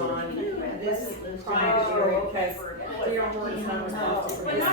on this private area, because we are more than responsible for this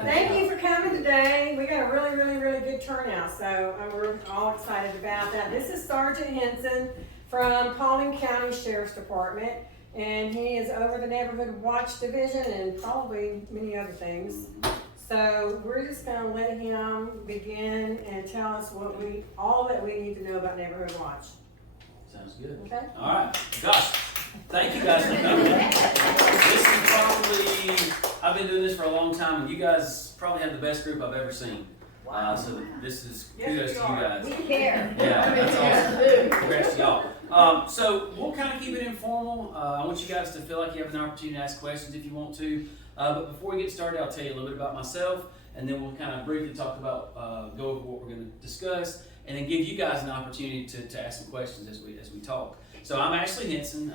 Thank you for coming today. We got a really good turnout, so we're all excited about that. This is Sergeant Henson from Paulding County Sheriff's Department, and he is over the Neighborhood Watch Division and probably many other things. So we're just going to let him begin and tell us all that we need to know about Neighborhood Watch. Sounds good. Okay. All right. Gosh, thank you guys for coming. This is probably, I've been doing this for a long time, and you guys probably have the best group I've ever seen. So this is kudos to you guys. We care. Yeah, that's awesome. Congrats to y'all. So we'll kind of keep it informal. I want you guys to feel like you have an opportunity to ask questions if you want to. But before we get started, I'll tell you a little bit about myself, and then we'll kind of briefly talk about, go over what we're going to discuss, and then give you guys an opportunity to ask some questions as we talk. So I'm Ashley Henson.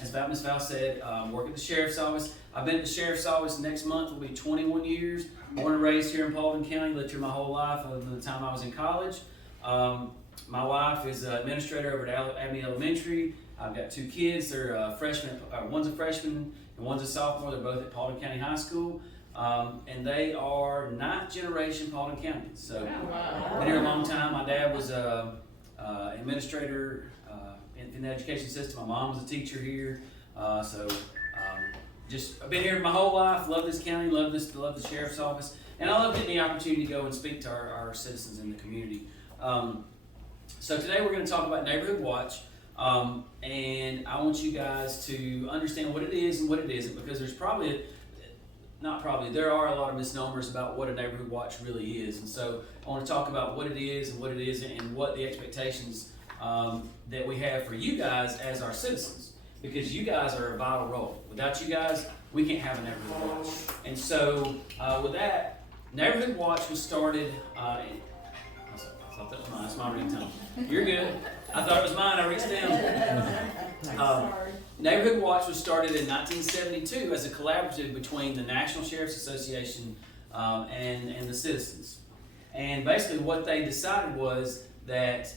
As Ms. Val said, work at the Sheriff's Office. I've been at the Sheriff's Office next month will be 21 years. Born and raised here in Paulding County, lived here my whole life other than the time I was in college. My wife is an administrator over at Abbey Elementary. I've got two kids. They're freshmen. One's a freshman and one's a sophomore. They're both at Paulding County High School. And they are 9th generation Paulding County. So been here a long time. My dad was an administrator in the education system. My mom was a teacher here. Just I've been here my whole life. Love this county. Love the Sheriff's Office, and I love getting the opportunity to go and speak to our citizens in the community. So today we're going to talk about Neighborhood Watch, and I want you guys to understand what it is and what it isn't, because there's there are a lot of misnomers about what a Neighborhood Watch really is, and so I want to talk about what it is and what it isn't, and what the expectations that we have for you guys as our citizens, because you guys are a vital role. Without you guys, we can't have a Neighborhood Watch. And so with that, Neighborhood Watch was started, I thought that was mine, it's my ringtone. You're good. I thought it was mine, I reached down. Neighborhood Watch was started in 1972 as a collaborative between the National Sheriff's Association and the citizens. And basically what they decided was that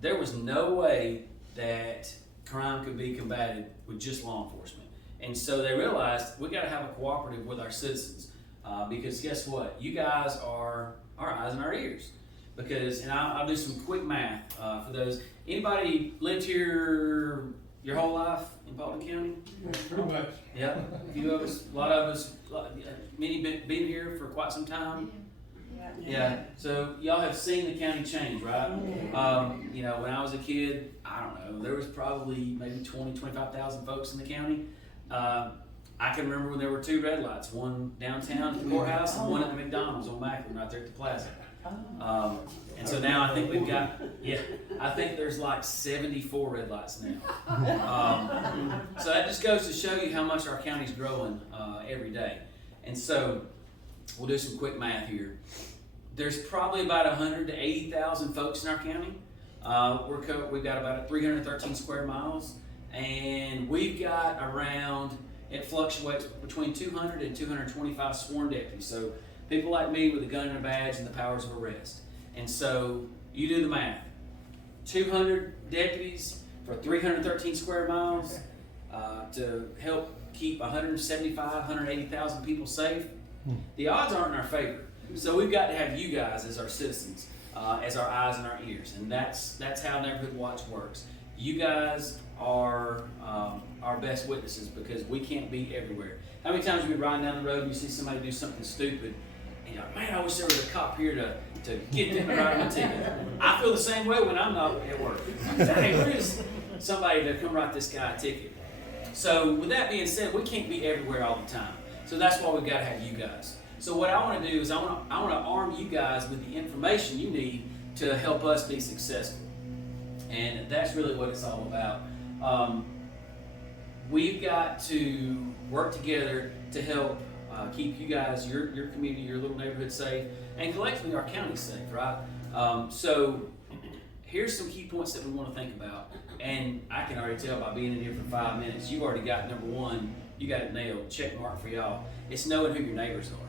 there was no way that crime could be combated with just law enforcement. And so they realized we got to have a cooperative with our citizens, because guess what? You guys are our eyes and our ears. Because, and I'll do some quick math for those. Anybody lived here your whole life in Paulding County? Pretty much. Yeah, a few of us, a lot of us, many been here for quite some time. Yeah, so y'all have seen the county change, right? You know, when I was a kid, I don't know, there was probably maybe 25,000 folks in the county. I can remember when there were 2 red lights, one downtown at the courthouse and one at the McDonald's on Macklin right there at the plaza. And so now I think we've got, I think there's like 74 red lights now. So that just goes to show you how much our county's growing every day. And so we'll do some quick math here. There's probably about 100 to 80,000 folks in our county. We've got about 313 square miles, and we've got around, it fluctuates between 200 and 225 sworn deputies. So people like me with a gun and a badge and the powers of arrest. And so you do the math. 200 deputies for 313 square miles to help keep 175, 180,000 people safe. The odds aren't in our favor. So we've got to have you guys as our citizens, as our eyes and our ears. And that's how Neighborhood Watch works. You guys are our best witnesses, because we can't be everywhere. How many times have you been riding down the road and you see somebody do something stupid, and you're like, man, I wish there was a cop here to get them to write them a ticket. I feel the same way when I'm not at work. Hey, where is somebody to come write this guy a ticket? So with that being said, we can't be everywhere all the time. So that's why we've got to have you guys. So what I want to do is I want to arm you guys with the information you need to help us be successful. And that's really what it's all about. We've got to work together to help keep you guys, your community, your little neighborhood safe, and collectively our county safe, right? So here's some key points that we want to think about. And I can already tell by being in here for 5 minutes, you've already got number one, you got it nailed. Check mark for y'all. It's knowing who your neighbors are.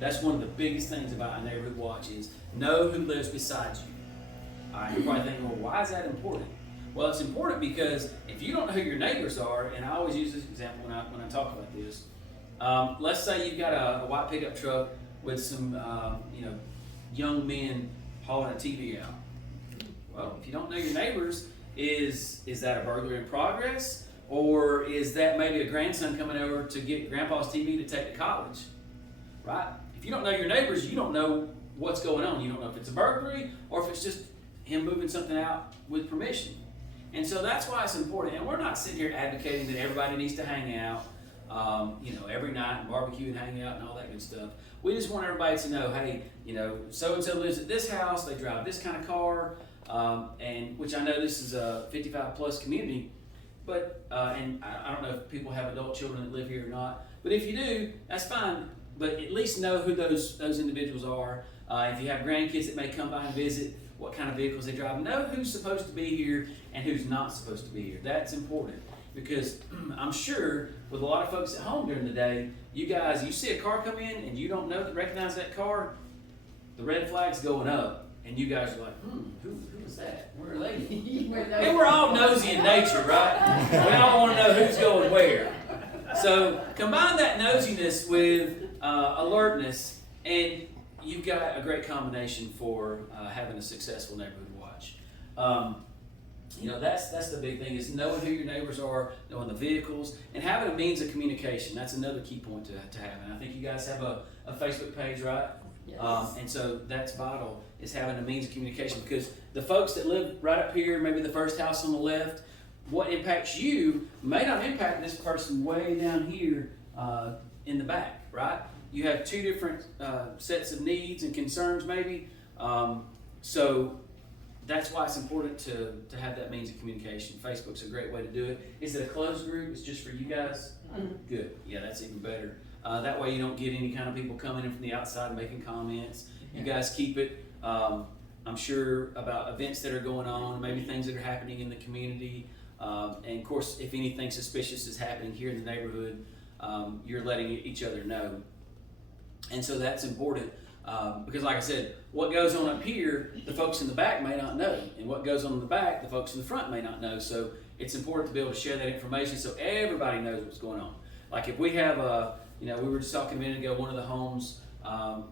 That's one of the biggest things about a neighborhood watch is know who lives beside you. All right, you're probably thinking, well, why is that important? Well, it's important because if you don't know who your neighbors are, and I always use this example when I talk about this. Let's say you've got a white pickup truck with some young men hauling a TV out. Well, if you don't know your neighbors, is that a burglary in progress? Or is that maybe a grandson coming over to get grandpa's TV to take to college? Right? If you don't know your neighbors, you don't know what's going on. You don't know if it's a burglary or if it's just him moving something out with permission. And so that's why it's important. And we're not sitting here advocating that everybody needs to hang out, every night and barbecue and hang out and all that good stuff. We just want everybody to know, hey, so-and-so lives at this house, they drive this kind of car, and which I know this is a 55 plus community, but, and I don't know if people have adult children that live here or not, but if you do, that's fine, but at least know who those individuals are. If you have grandkids that may come by and visit, what kind of vehicles they drive, know who's supposed to be here and who's not supposed to be here. That's important because I'm sure with a lot of folks at home during the day, you see a car come in and you don't recognize that car, the red flag's going up and you guys are like, who is that? Where are they? And we're all nosy in nature, right? We all want to know who's going where. So combine that nosiness with alertness and you've got a great combination for having a successful neighborhood watch. That's the big thing is knowing who your neighbors are, knowing the vehicles, and having a means of communication. That's another key point to have. And I think you guys have a Facebook page, right? Yes. And so that's vital, is having a means of communication because the folks that live right up here, maybe the first house on the left, what impacts you may not impact this person way down here in the back, right? You have two different sets of needs and concerns maybe. So that's why it's important to have that means of communication. Facebook's a great way to do it. Is it a closed group? It's just for you guys? Good. Yeah, that's even better. That way you don't get any kind of people coming in from the outside and making comments. You guys keep it, I'm sure, about events that are going on, maybe things that are happening in the community. And of course, if anything suspicious is happening here in the neighborhood, you're letting each other know. And so that's important because like I said, what goes on up here, the folks in the back may not know. And what goes on in the back, the folks in the front may not know. So it's important to be able to share that information so everybody knows what's going on. Like if we have we were just talking a minute ago, one of the homes,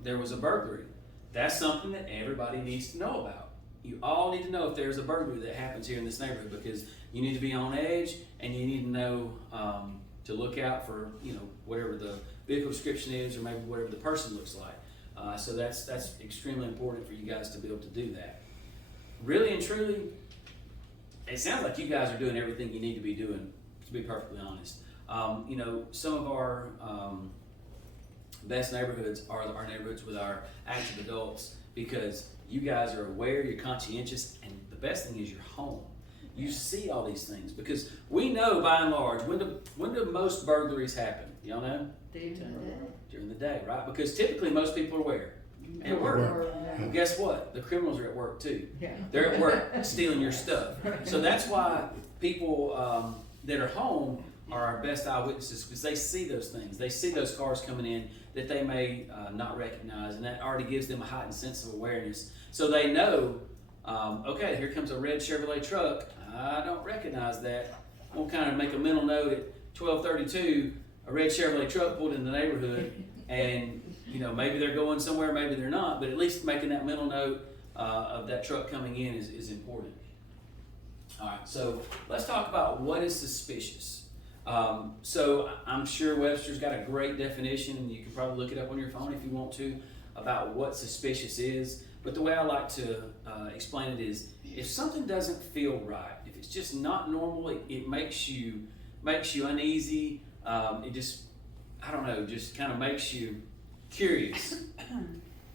there was a burglary. That's something that everybody needs to know about. You all need to know if there's a burglary that happens here in this neighborhood because you need to be on edge and you need to know to look out for, whatever the vehicle description is or maybe whatever the person looks like. So that's extremely important for you guys to be able to do that. Really and truly, it sounds like you guys are doing everything you need to be doing, to be perfectly honest. Some of our best neighborhoods are our neighborhoods with our active adults because you guys are aware, you're conscientious, and the best thing is you're home. You see all these things because we know by and large when do most burglaries happen? Y'all know? During the day, right? Because typically most people are where? At work. Well, guess what? The criminals are at work too. Yeah. They're at work stealing your stuff. So that's why people that are home are our best eyewitnesses because they see those things. They see those cars coming in that they may not recognize, and that already gives them a heightened sense of awareness. So they know, okay, here comes a red Chevrolet truck. I don't recognize that. We'll kind of make a mental note at 12:32. A red Chevrolet truck pulled in the neighborhood, and maybe they're going somewhere, maybe they're not, but at least making that mental note of that truck coming in is important. All right, so let's talk about what is suspicious. So I'm sure Webster's got a great definition, and you can probably look it up on your phone if you want to, about what suspicious is. But the way I like to explain it is, if something doesn't feel right, if it's just not normal, it makes you uneasy. It just, just kind of makes you curious.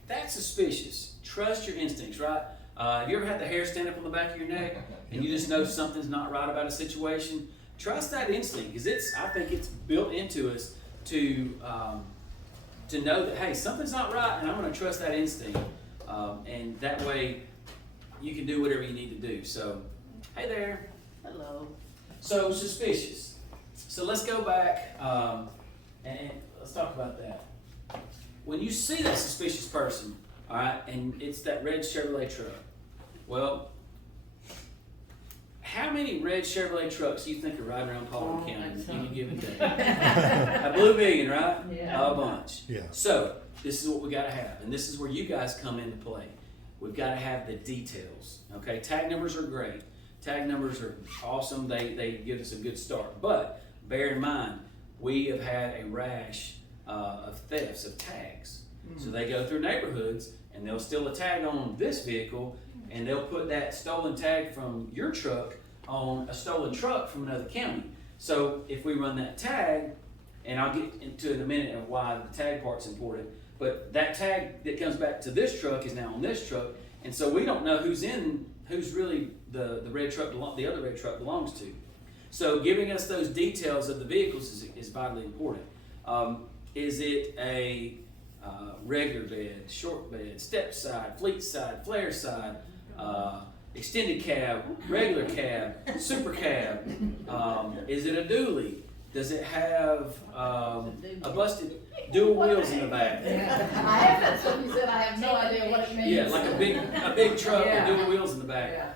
That's suspicious. Trust your instincts, right? Have you ever had the hair stand up on the back of your neck and you just know something's not right about a situation? Trust that instinct because I think it's built into us to know that, hey, something's not right and I'm going to trust that instinct. And that way, you can do whatever you need to do. So, hey there. Hello. So suspicious. So let's go back and let's talk about that. When you see that suspicious person, all right, and it's that red Chevrolet truck, well, how many red Chevrolet trucks do you think are riding around Paulding County in any given day? A blue million, right? Yeah. A bunch. Yeah. So this is what we got to have, and this is where you guys come into play. We've got to have the details. Okay, tag numbers are great. Tag numbers are awesome. They give us a good start. But bear in mind, we have had a rash of thefts of tags. So they go through neighborhoods and they'll steal a tag on this vehicle, and they'll put that stolen tag from your truck on a stolen truck from another county. So if we run that tag, and I'll get into in a minute of why the tag part's important, but that tag that comes back to this truck is now on this truck, and so we don't know who's really the red truck, the other red truck belongs to. So giving us those details of the vehicles is vitally important. Is it a regular bed, short bed, step side, fleet side, flare side, extended cab, regular cab, super cab? Is it a dually? Does it have a busted dual wheels in the back? I have that stuff you said. I have no idea what it means. Yeah, like a big truck Yeah. with dual wheels in the back.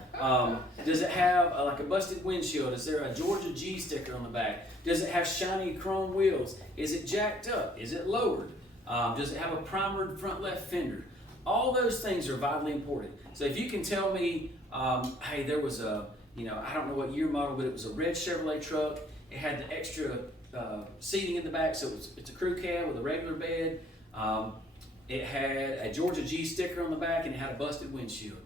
Does it have like a busted windshield? Is there a Georgia G sticker on the back? Does it have shiny chrome wheels? Is it jacked up? Is it lowered? Does it have a primered front left fender? All those things are vitally important. So if you can tell me, hey, there was I don't know what year model, but it was a red Chevrolet truck. It had the extra seating in the back, so it's a crew cab with a regular bed. It had a Georgia G sticker on the back, and it had a busted windshield.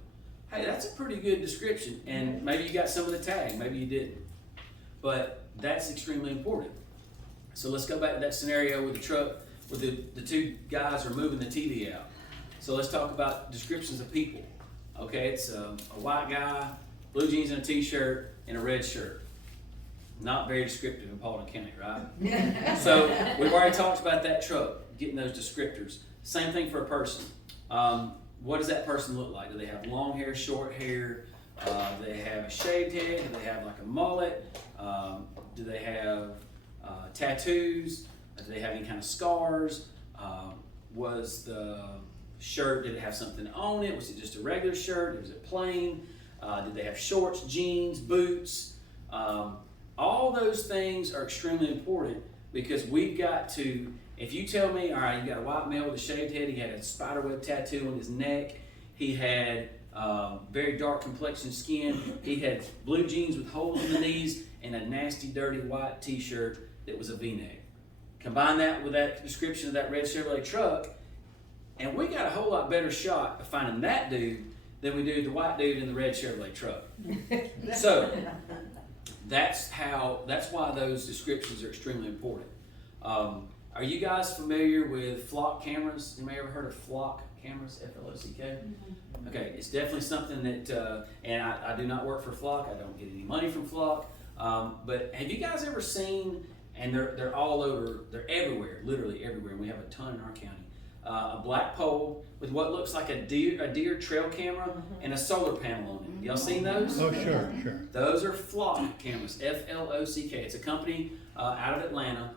Hey, that's a pretty good description, and maybe you got some of the tag, maybe you didn't. But that's extremely important. So let's go back to that scenario with the truck, where the two guys are moving the TV out. So let's talk about descriptions of people. Okay, it's a white guy, blue jeans and a t-shirt, and a red shirt. Not very descriptive in Paulding County, right? So we've already talked about that truck, getting those descriptors. Same thing for a person. What does that person look like? Do they have long hair, short hair? Do they have a shaved head? Do they have like a mullet? Do they have tattoos? Do they have any kind of scars? Was the shirt, did it have something on it? Was it just a regular shirt? Was it plain? Did they have shorts, jeans, boots? All those things are extremely important, because we've got to, if you tell me, all right, you got a white male with a shaved head, he had a spiderweb tattoo on his neck, he had very dark complexion skin, he had blue jeans with holes in the knees, and a nasty, dirty white t-shirt that was a V-neck. Combine that with that description of that red Chevrolet truck, and we got a whole lot better shot of finding that dude than we do the white dude in the red Chevrolet truck. So that's why those descriptions are extremely important. Are you guys familiar with flock cameras? Anybody ever heard of flock cameras? F-L-O-C-K? Okay, it's definitely something that, and I do not work for Flock. I don't get any money from Flock. But have you guys ever seen, and they're all over, they're everywhere, literally everywhere, and we have a ton in our county, a black pole with what looks like a deer trail camera and a solar panel on it. Y'all seen those? Oh, sure. Those are Flock cameras, F-L-O-C-K. It's a company out of Atlanta.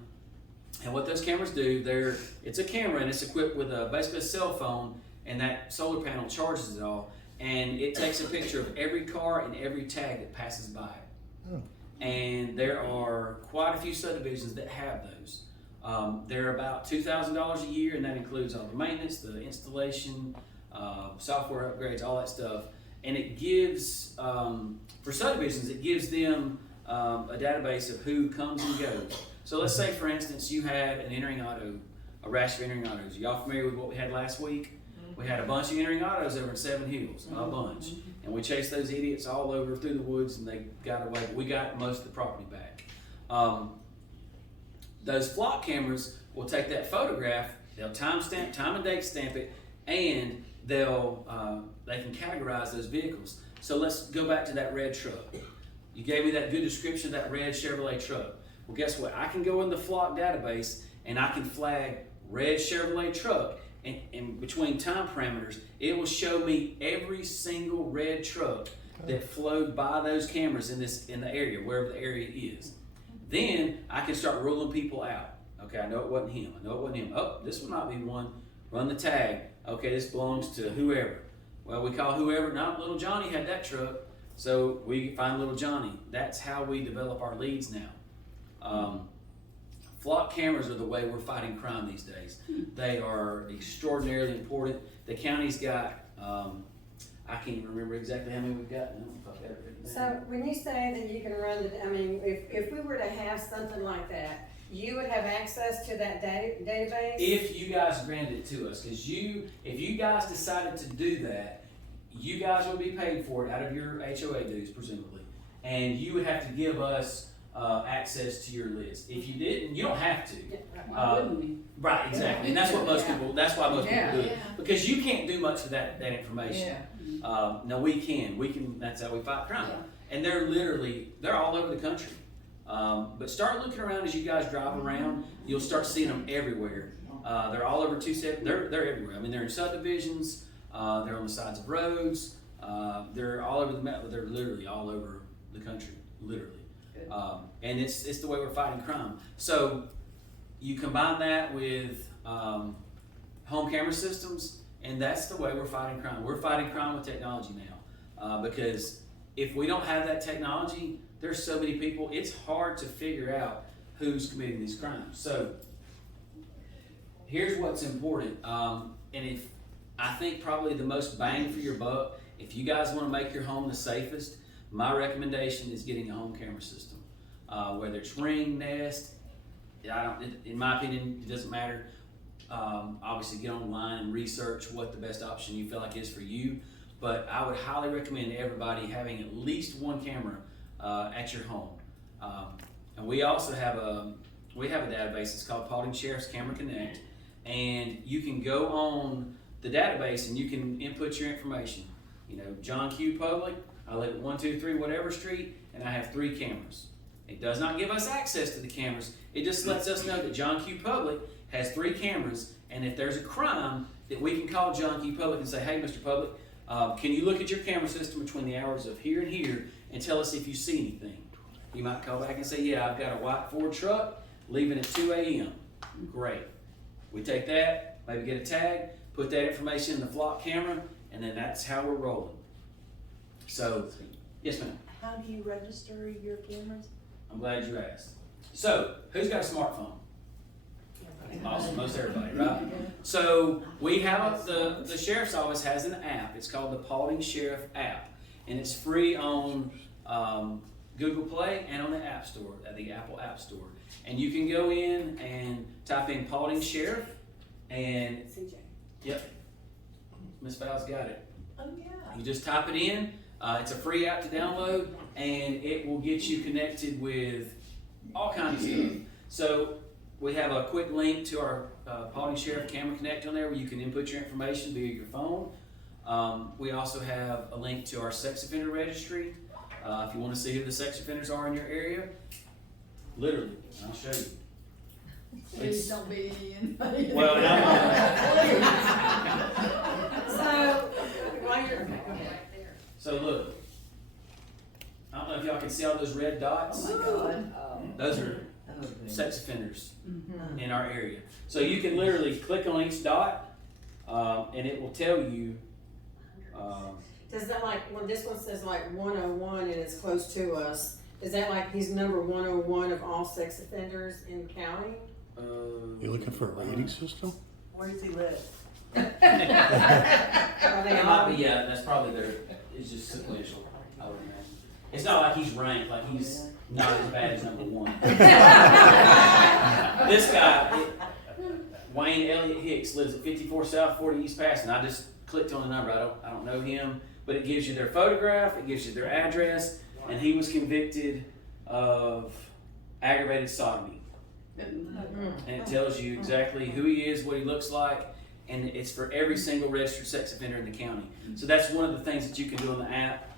And what those cameras do, it's a camera and it's equipped with basically a cell phone, and that solar panel charges it all. And it takes a picture of every car and every tag that passes by. Oh. And there are quite a few subdivisions that have those. They're about $2,000 a year, and that includes all the maintenance, the installation, software upgrades, all that stuff. And it gives, for subdivisions, it gives them a database of who comes and goes. So let's say, for instance, you had a rash of entering autos. Y'all familiar with what we had last week? We had a bunch of entering autos over in Seven Hills, a bunch. And we chased those idiots all over through the woods, and they got away. But we got most of the property back. Those flock cameras will take that photograph, they'll time and date stamp it, and they can categorize those vehicles. So let's go back to that red truck. You gave me that good description of that red Chevrolet truck. Well, guess what? I can go in the Flock database and I can flag red Chevrolet truck, and between time parameters, it will show me every single red truck that flowed by those cameras in the area, wherever the area is. Then I can start ruling people out. Okay, I know it wasn't him. I know it wasn't him. Oh, this will not be one. Run the tag. Okay, this belongs to whoever. Well, we call whoever. No, little Johnny had that truck, so we find little Johnny. That's how we develop our leads now. Flock cameras are the way we're fighting crime these days. They are extraordinarily important. The county's got, I can't even remember exactly how many we've got. So when you say that you can run the, I mean, if we were to have something like that, you would have access to that database? If you guys granted it to us, because if you guys decided to do that, you guys would be paid for it out of your HOA dues, presumably, and you would have to give us access to your list. If you didn't, you don't have to. Why wouldn't we? Right, exactly, and that's what most people. That's why most people do it, because you can't do much with that information. No, we can. That's how we fight crime, and they're all over the country. But start looking around as you guys drive around. You'll start seeing them everywhere. They're all over they're everywhere. I mean, they're in subdivisions. They're on the sides of roads. They're all over the map. They're literally all over the country, literally. And it's the way we're fighting crime. So you combine that with home camera systems, and that's the way we're fighting crime. We're fighting crime with technology now, because if we don't have that technology, there's so many people, it's hard to figure out who's committing these crimes. So here's what's important, and if I think probably the most bang for your buck, if you guys want to make your home the safest, my recommendation is getting a home camera system. Whether it's Ring, Nest, in my opinion, it doesn't matter. Obviously get online and research what the best option you feel like is for you. But I would highly recommend everybody having at least one camera at your home. And we also have a database. It's called Paulding Sheriff's Camera Connect, and you can go on the database and you can input your information. You know, John Q. Public, I live at 123 whatever street, and I have 3 cameras. It does not give us access to the cameras. It just lets us know that John Q. Public has 3 cameras, and if there's a crime, that we can call John Q. Public and say, hey, Mr. Public, can you look at your camera system between the hours of here and here and tell us if you see anything? You might call back and say, yeah, I've got a white Ford truck leaving at 2 a.m. Great. We take that, maybe get a tag, put that information in the flock camera, and then that's how we're rolling. So, yes, ma'am. How do you register your cameras? I'm glad you asked. So, who's got a smartphone? Awesome, most everybody, right? So we have the sheriff's office has an app. It's called the Paulding Sherriff app, and it's free on Google Play and on the App Store, the Apple App Store. And you can go in and type in Paulding Sherriff, and yep, Miss Val's got it. Oh yeah. You just type it in. It's a free app to download, and it will get you connected with all kinds of stuff. So we have a quick link to our Paulding Sherriff Camera Connect on there where you can input your information via your phone. We also have a link to our sex offender registry. If you want to see who the sex offenders are in your area, literally, I'll show you. Please don't be in. Well, So, while you're, so look, I don't know if y'all can see all those red dots. Oh my God. Those are sex offenders in our area. So you can literally click on each dot, and it will tell you. does that like, when this one says like 101 and it's close to us, is that like he's number 101 of all sex offenders in the county? You looking for a rating system? Where does he live? Are they It all? might be, yeah, that's probably their, it's just sequential, I would imagine. It's not like he's ranked, like he's not as bad as number 1. This guy, Wayne Elliott Hicks, lives at 54 South 40 East Pass, and I just clicked on the number. I don't know him, but it gives you their photograph, it gives you their address, and he was convicted of aggravated sodomy. And it tells you exactly who he is, what he looks like, and it's for every single registered sex offender in the county. So that's one of the things that you can do on the app.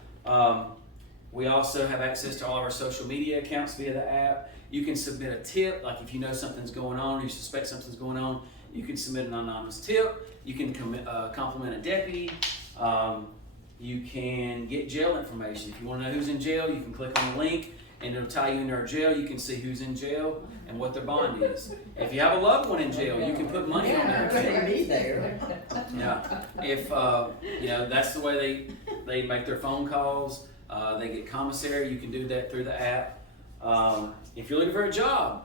We also have access to all of our social media accounts via the app. You can submit a tip, like if you know something's going on or you suspect something's going on, You can submit an anonymous tip. You can compliment a deputy. You can get jail information. If you want to know who's in jail, you can click on the link and it'll tie you in their jail. You can see who's in jail and what their bond is. If you have a loved one in jail, you can put money on their account. Be there. Yeah, if you know, that's the way they make their phone calls. They get commissary. You can do that through the app. If you're looking for a job,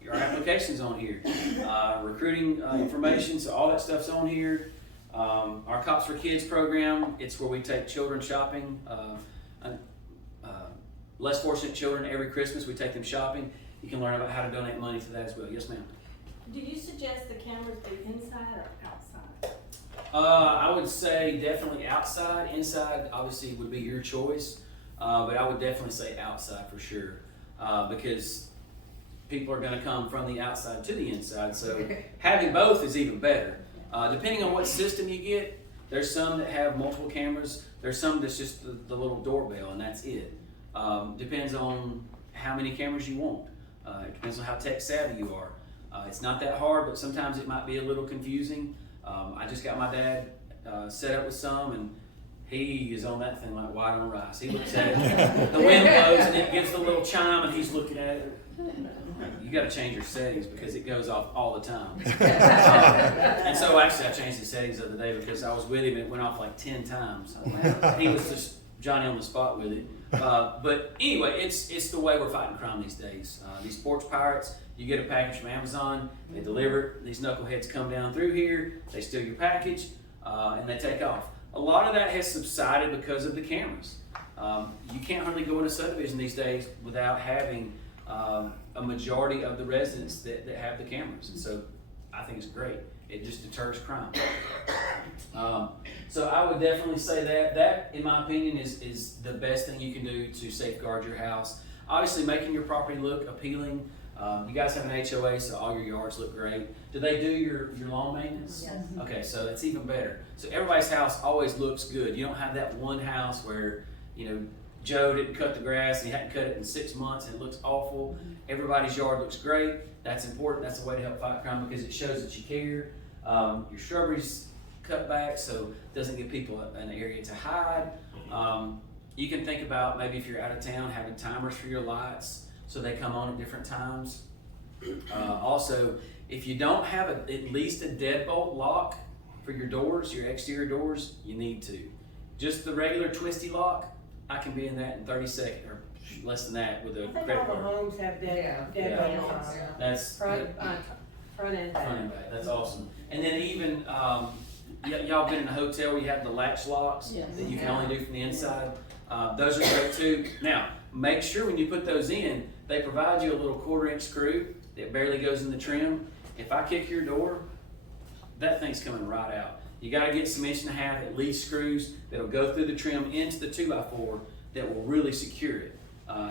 your application's on here. Recruiting information, so all that stuff's on here. Our Cops for Kids program, it's where we take children shopping. Less fortunate children, every Christmas we take them shopping. You can learn about how to donate money to that as well. Yes, ma'am. Do you suggest the cameras be inside or outside? I would say definitely outside. Inside, obviously, would be your choice. But I would definitely say outside for sure. Because people are going to come from the outside to the inside. So having both is even better. Depending on what system you get, there's some that have multiple cameras. There's some that's just the little doorbell and that's it. Depends on how many cameras you want. It depends on how tech savvy you are. It's not that hard, but sometimes it might be a little confusing. I just got my dad set up with some, and he is on that thing like white on rice. He looks at it, the wind blows, and it gives the little chime, and he's looking at it. You got to change your settings because it goes off all the time. And so actually I changed the settings the other day because I was with him and it went off like 10 times. He was just Johnny on the spot with it. But anyway, it's the way we're fighting crime these days. These sports pirates, you get a package from Amazon, they deliver it, these knuckleheads come down through here, they steal your package, and they take off. A lot of that has subsided because of the cameras. You can't hardly go in a subdivision these days without having a majority of the residents that have the cameras. And so I think it's great. It just deters crime. So I would definitely say that in my opinion is the best thing you can do to safeguard your house. Obviously making your property look appealing. You guys have an HOA, so all your yards look great. Do they do your lawn maintenance? Yes. Okay, so it's even better. So everybody's house always looks good. You don't have that one house where, you know, Joe didn't cut the grass and he hadn't cut it in 6 months and it looks awful. Everybody's yard looks great. That's important. That's the way to help fight crime because it shows that you care. Your shrubbery's cut back so it doesn't give people an area to hide. You can think about maybe if you're out of town having timers for your lights so they come on at different times. Also, if you don't have at least a deadbolt lock for your doors, your exterior doors, you need to. Just the regular Twisty lock, I can be in that in 30 seconds or less than that with a I think credit all the card. homes have deadbolt locks. That's Front and back. front and back. That's awesome. And then even y'all been in a hotel where you have the latch locks Yes. that you can only do from the inside. Those are great too. Now, make sure when you put those in, they provide you a little 1/4-inch screw that barely goes in the trim. If I kick your door, that thing's coming right out. You got to get some 1.5" at least screws that'll go through the trim into the 2x4 that will really secure it.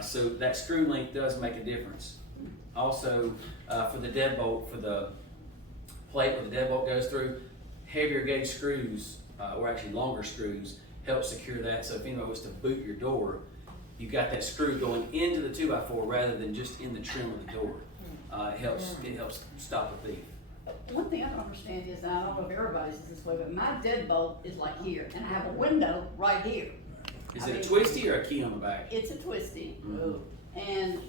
So that screw length does make a difference. Also, for the deadbolt, for the plate where the deadbolt goes through, heavier gauge screws, or actually longer screws, help secure that. So if anyone was to boot your door, you've got that screw going into the 2x4 rather than just in the trim of the door. It helps stop a thief. One thing I don't understand is, I don't know if everybody's this way, but my deadbolt is like here, and I have a window right here. Is it a Twisty or a key on the back? It's a Twisty, Mhm. and,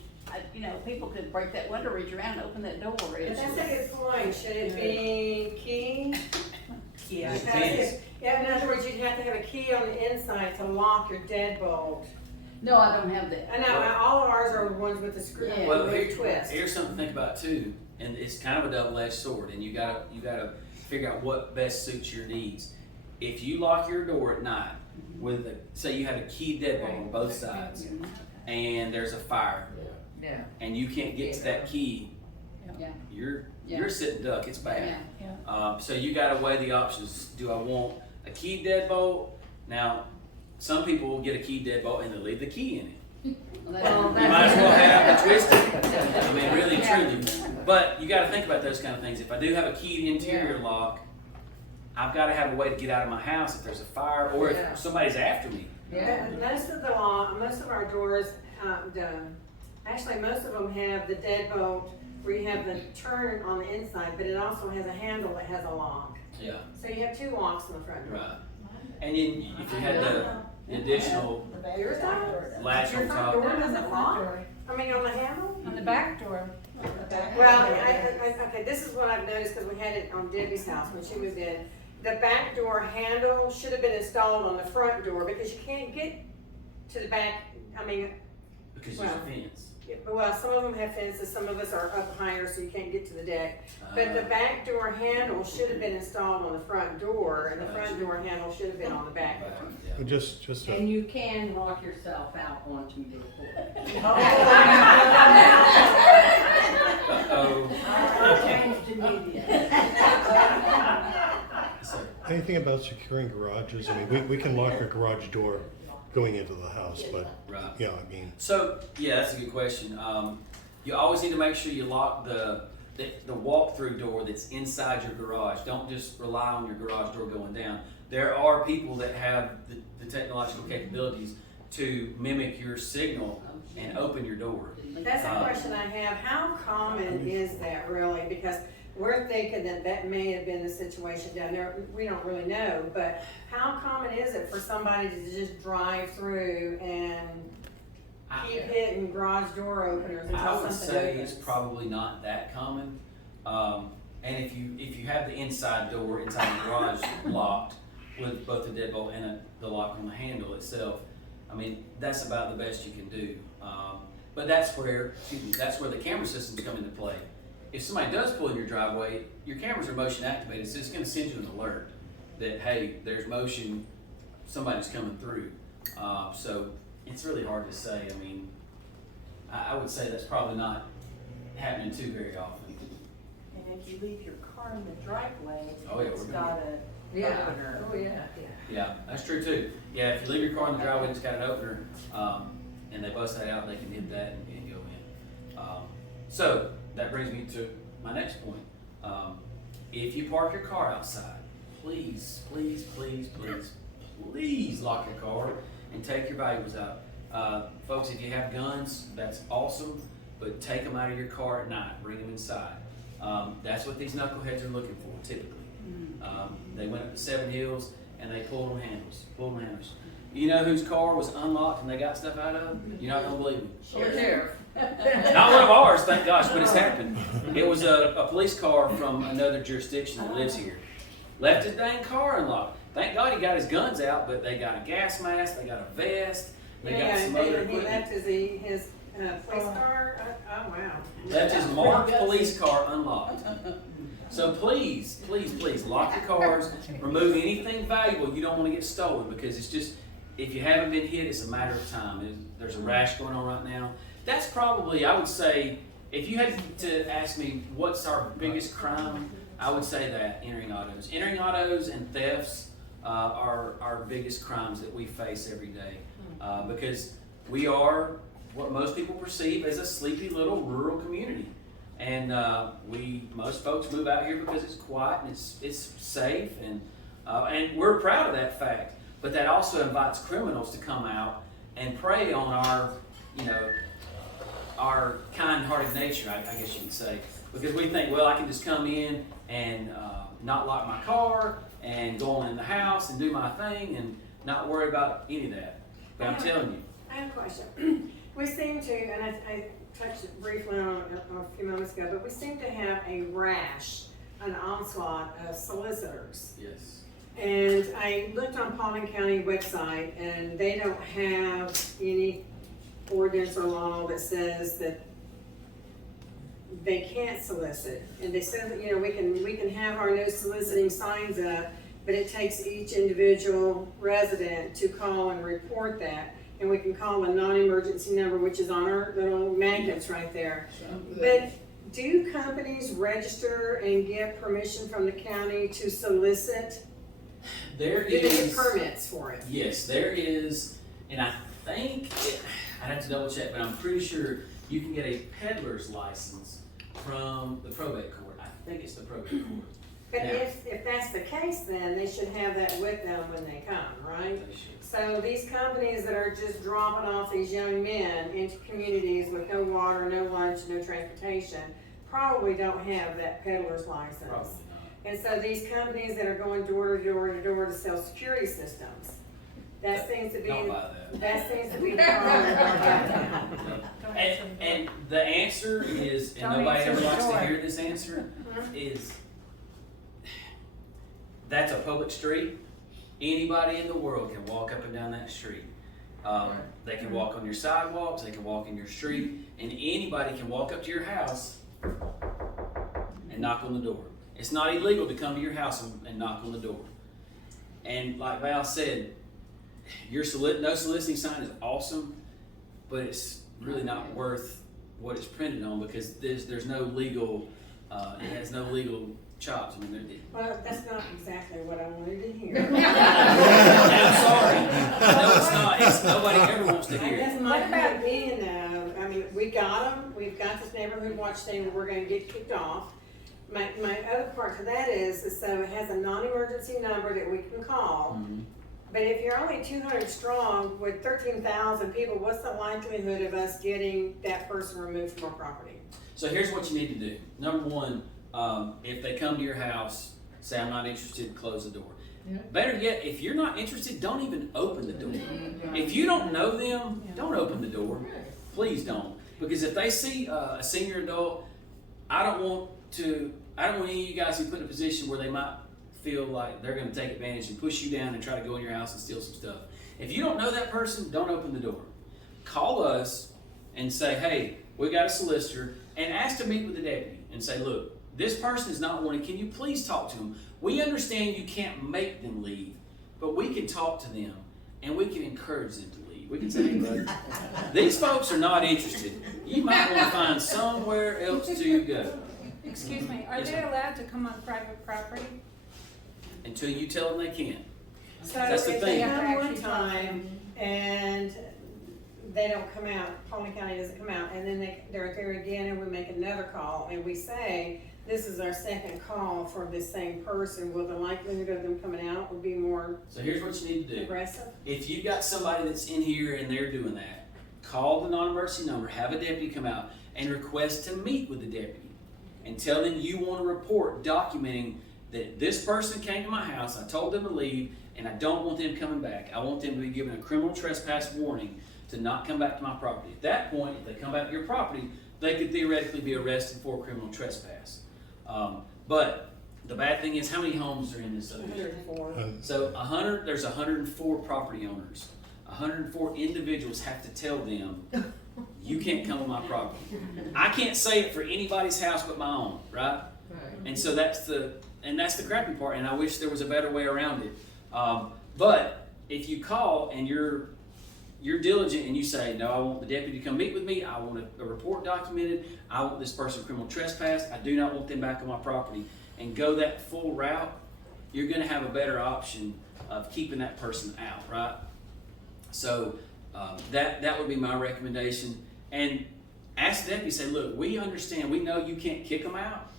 you know, people could break that window, reach around and open that door. But It's that's a just- good point. Should it be key? Yeah. It depends. Yeah, in other words, you'd have to have a key on the inside to lock your deadbolt. No, I don't have that. I know, all of ours are the ones with the screw, Yeah. Well, with the twist. here's something to think about too, and it's kind of a double-edged sword, and you gotta figure out what best suits your needs. If you lock your door at night with say you have a key deadbolt on both sides, and there's a fire, Yeah. and you can't get to that key, Yeah. you're sitting duck. It's bad. Yeah. So you gotta weigh the options. Do I want a key deadbolt? Now, some people will get a key deadbolt and they'll leave the key in it. Well, You might as well have the Twisty. I mean, really, truly. But you got to think about those kind of things. If I do have a keyed interior lock, I've got to have a way to get out of my house if there's a fire or if somebody's after me. Yeah, most of our doors, actually most of them have the deadbolt where you have the turn on the inside, but it also has a handle that has a lock. Yeah, So you have two locks in the front door. right. And then if you had the additional Yours does? latch Your on front top. door doesn't lock? I mean, on the handle? On the back door. Well, okay, this is what I've noticed, because we had it on Debbie's house when she moved in. The back door handle should have been installed on the front door, because you can't get to the back, I mean, Because there's a fence. well, some of them have fences, some of us are up higher, so you can't get to the deck. But the back door handle should have been installed on the front door, and the front door handle should have been on the back door. Yeah. Just And you can lock yourself out onto your porch. Uh-oh. Changed immediately. So, anything about securing garages? I mean, we can lock a garage door going into the house, but right. yeah, I mean, So, yeah, that's a good question. You always need to make sure you lock the walk-through door that's inside your garage. Don't just rely on your garage door going down. There are people that have the technological capabilities to mimic your signal and open your door. That's a question I have. How common is that really? Because we're thinking that may have been the situation down there. We don't really know, but how common is it for somebody to just drive through and keep hitting garage door openers until I would something say opens? it's probably not that common. And if you have the inside door inside the garage locked with both the deadbolt and the lock on the handle itself, I mean, that's about the best you can do. But that's where the camera systems come into play. If somebody does pull in your driveway, your cameras are motion activated, so it's going to send you an alert that, hey, there's motion, somebody's coming through. So it's really hard to say. I mean, I would say that's probably not happening too very often. And if you leave your car in the driveway, Oh, yeah, it's we're got a opener. Oh, yeah. Yeah, that's true too. Yeah, if you leave your car in the driveway, it's got an opener, and they bust that out, they can hit that and go in. So that brings me to my next point. If you park your car outside, please, please, please, please, please lock your car and take your valuables out. Folks, if you have guns, that's awesome, but take them out of your car at night, bring them inside. That's what these knuckleheads are looking for, typically. They went up to Seven Hills and they pulled on handles. You know whose car was unlocked and they got stuff out of? You're not gonna believe me. Sherriff. Not one of ours, thank gosh, but it's happened. It was a police car from another jurisdiction that lives here. Left his dang car unlocked. Thank God he got his guns out, but they got a gas mask, they got a vest, they got some other And he equipment. left his police car, oh, wow. Left his marked police car unlocked. So please, please, please lock your cars, remove anything valuable you don't want to get stolen, because it's just, if you haven't been hit, it's a matter of time. There's a rash going on right now. That's probably, I would say, if you had to ask me what's our biggest crime, I would say that, entering autos. Entering autos and thefts are our biggest crimes that we face every day, because we are what most people perceive as a sleepy little rural community. And most folks move out here because it's quiet and it's safe, and we're proud of that fact. But that also invites criminals to come out and prey on our kind-hearted nature, I guess you could say, because we think, well, I can just come in and not lock my car and go on in the house and do my thing and not worry about any of that. But I'm telling you, I have a question. We seem to, and I touched it briefly on a few moments ago, but we seem to have a rash, an onslaught of solicitors. yes. And I looked on Paulding County website, and they don't have any ordinance or law that says that they can't solicit. And they said that, we can have our no soliciting signs up, but it takes each individual resident to call and report that. And we can call a non-emergency number, which is on our little magnets right there. But do companies register and get permission from the county to solicit? There Do they get is. permits for it? Yes, there is, and I think, I'd have to double check, but I'm pretty sure you can get a peddler's license from the probate court. I think it's the probate court. But Yeah. if that's the case, then they should have that with them when they come, right? They should. So these companies that are just dropping off these young men into communities with no water, no lunch, no transportation, probably don't have that peddler's license. Probably And so these companies that are going door to door to door to sell security systems, that seems to be, Don't buy that. that seems to be the problem right now. And the answer is, and Don't nobody answer ever the likes to door. hear this answer, is that's a public street. Anybody in the world can walk up and down that street. They can walk on your sidewalks, they can walk in your street, and anybody can walk up to your house and knock on the door. It's not illegal to come to your house and knock on the door. And like Val said, your no soliciting sign is awesome, but it's really not worth what it's printed on because there's no legal, it has no legal chops. I mean, Well, that's not exactly what I wanted to hear. I'm sorry. No, it's not. Nobody ever wants to I hear guess it. my point being though, I mean, we got them, we've got this neighborhood watch thing, we're gonna get kicked off. My other part to that is so it has a non-emergency number that we can call. Mhm. But if you're only 200 strong with 13,000 people, what's the likelihood of us getting that person removed from our property? So here's what you need to do. Number one, if they come to your house, say I'm not interested, close the door. Yeah. Better yet, if you're not interested, don't even open the door. If you don't know them, don't open the door. Please don't. Because if they see a senior adult, I don't want any of you guys who put in a position where they might feel like they're going to take advantage and push you down and try to go in your house and steal some stuff. If you don't know that person, don't open the door. Call us and say, hey, we got a solicitor, and ask to meet with the deputy and say, look, this person is not wanting, can you please talk to them? We understand you can't make them leave, but we can talk to them and we can encourage them to leave. We can say, hey, buddy, these folks are not interested. You might want to find somewhere else to go. Excuse me, are Yes, they ma'am. allowed to come on private property? Until you tell them they can't. So That's the if they thing. come one time and they don't come out, Paulding County doesn't come out, and then they're there again and we make another call and we say, this is our second call for this same person, will the likelihood of them coming out would be more So here's what you need to do. aggressive? If you've got somebody that's in here and they're doing that, call the non-emergency number, have a deputy come out and request to meet with the deputy and tell them you want a report documenting that this person came to my house, I told them to leave, and I don't want them coming back. I want them to be given a criminal trespass warning to not come back to my property. At that point, if they come back to your property, they could theoretically be arrested for criminal trespass. But the bad thing is, how many homes are in this subdivision? 104. So there's 104 property owners. 104 individuals have to tell them, you can't come on my property. I can't say it for anybody's house but my own, right? And so that's the crappy part, and I wish there was a better way around it. But if you call and you're diligent and you say, no, I want the deputy to come meet with me, I want a report documented, I want this person criminal trespass, I do not want them back on my property, and go that full route, you're gonna have a better option of keeping that person out, right? So that would be my recommendation. And ask the deputy, say, look, we understand, we know you can't kick them out,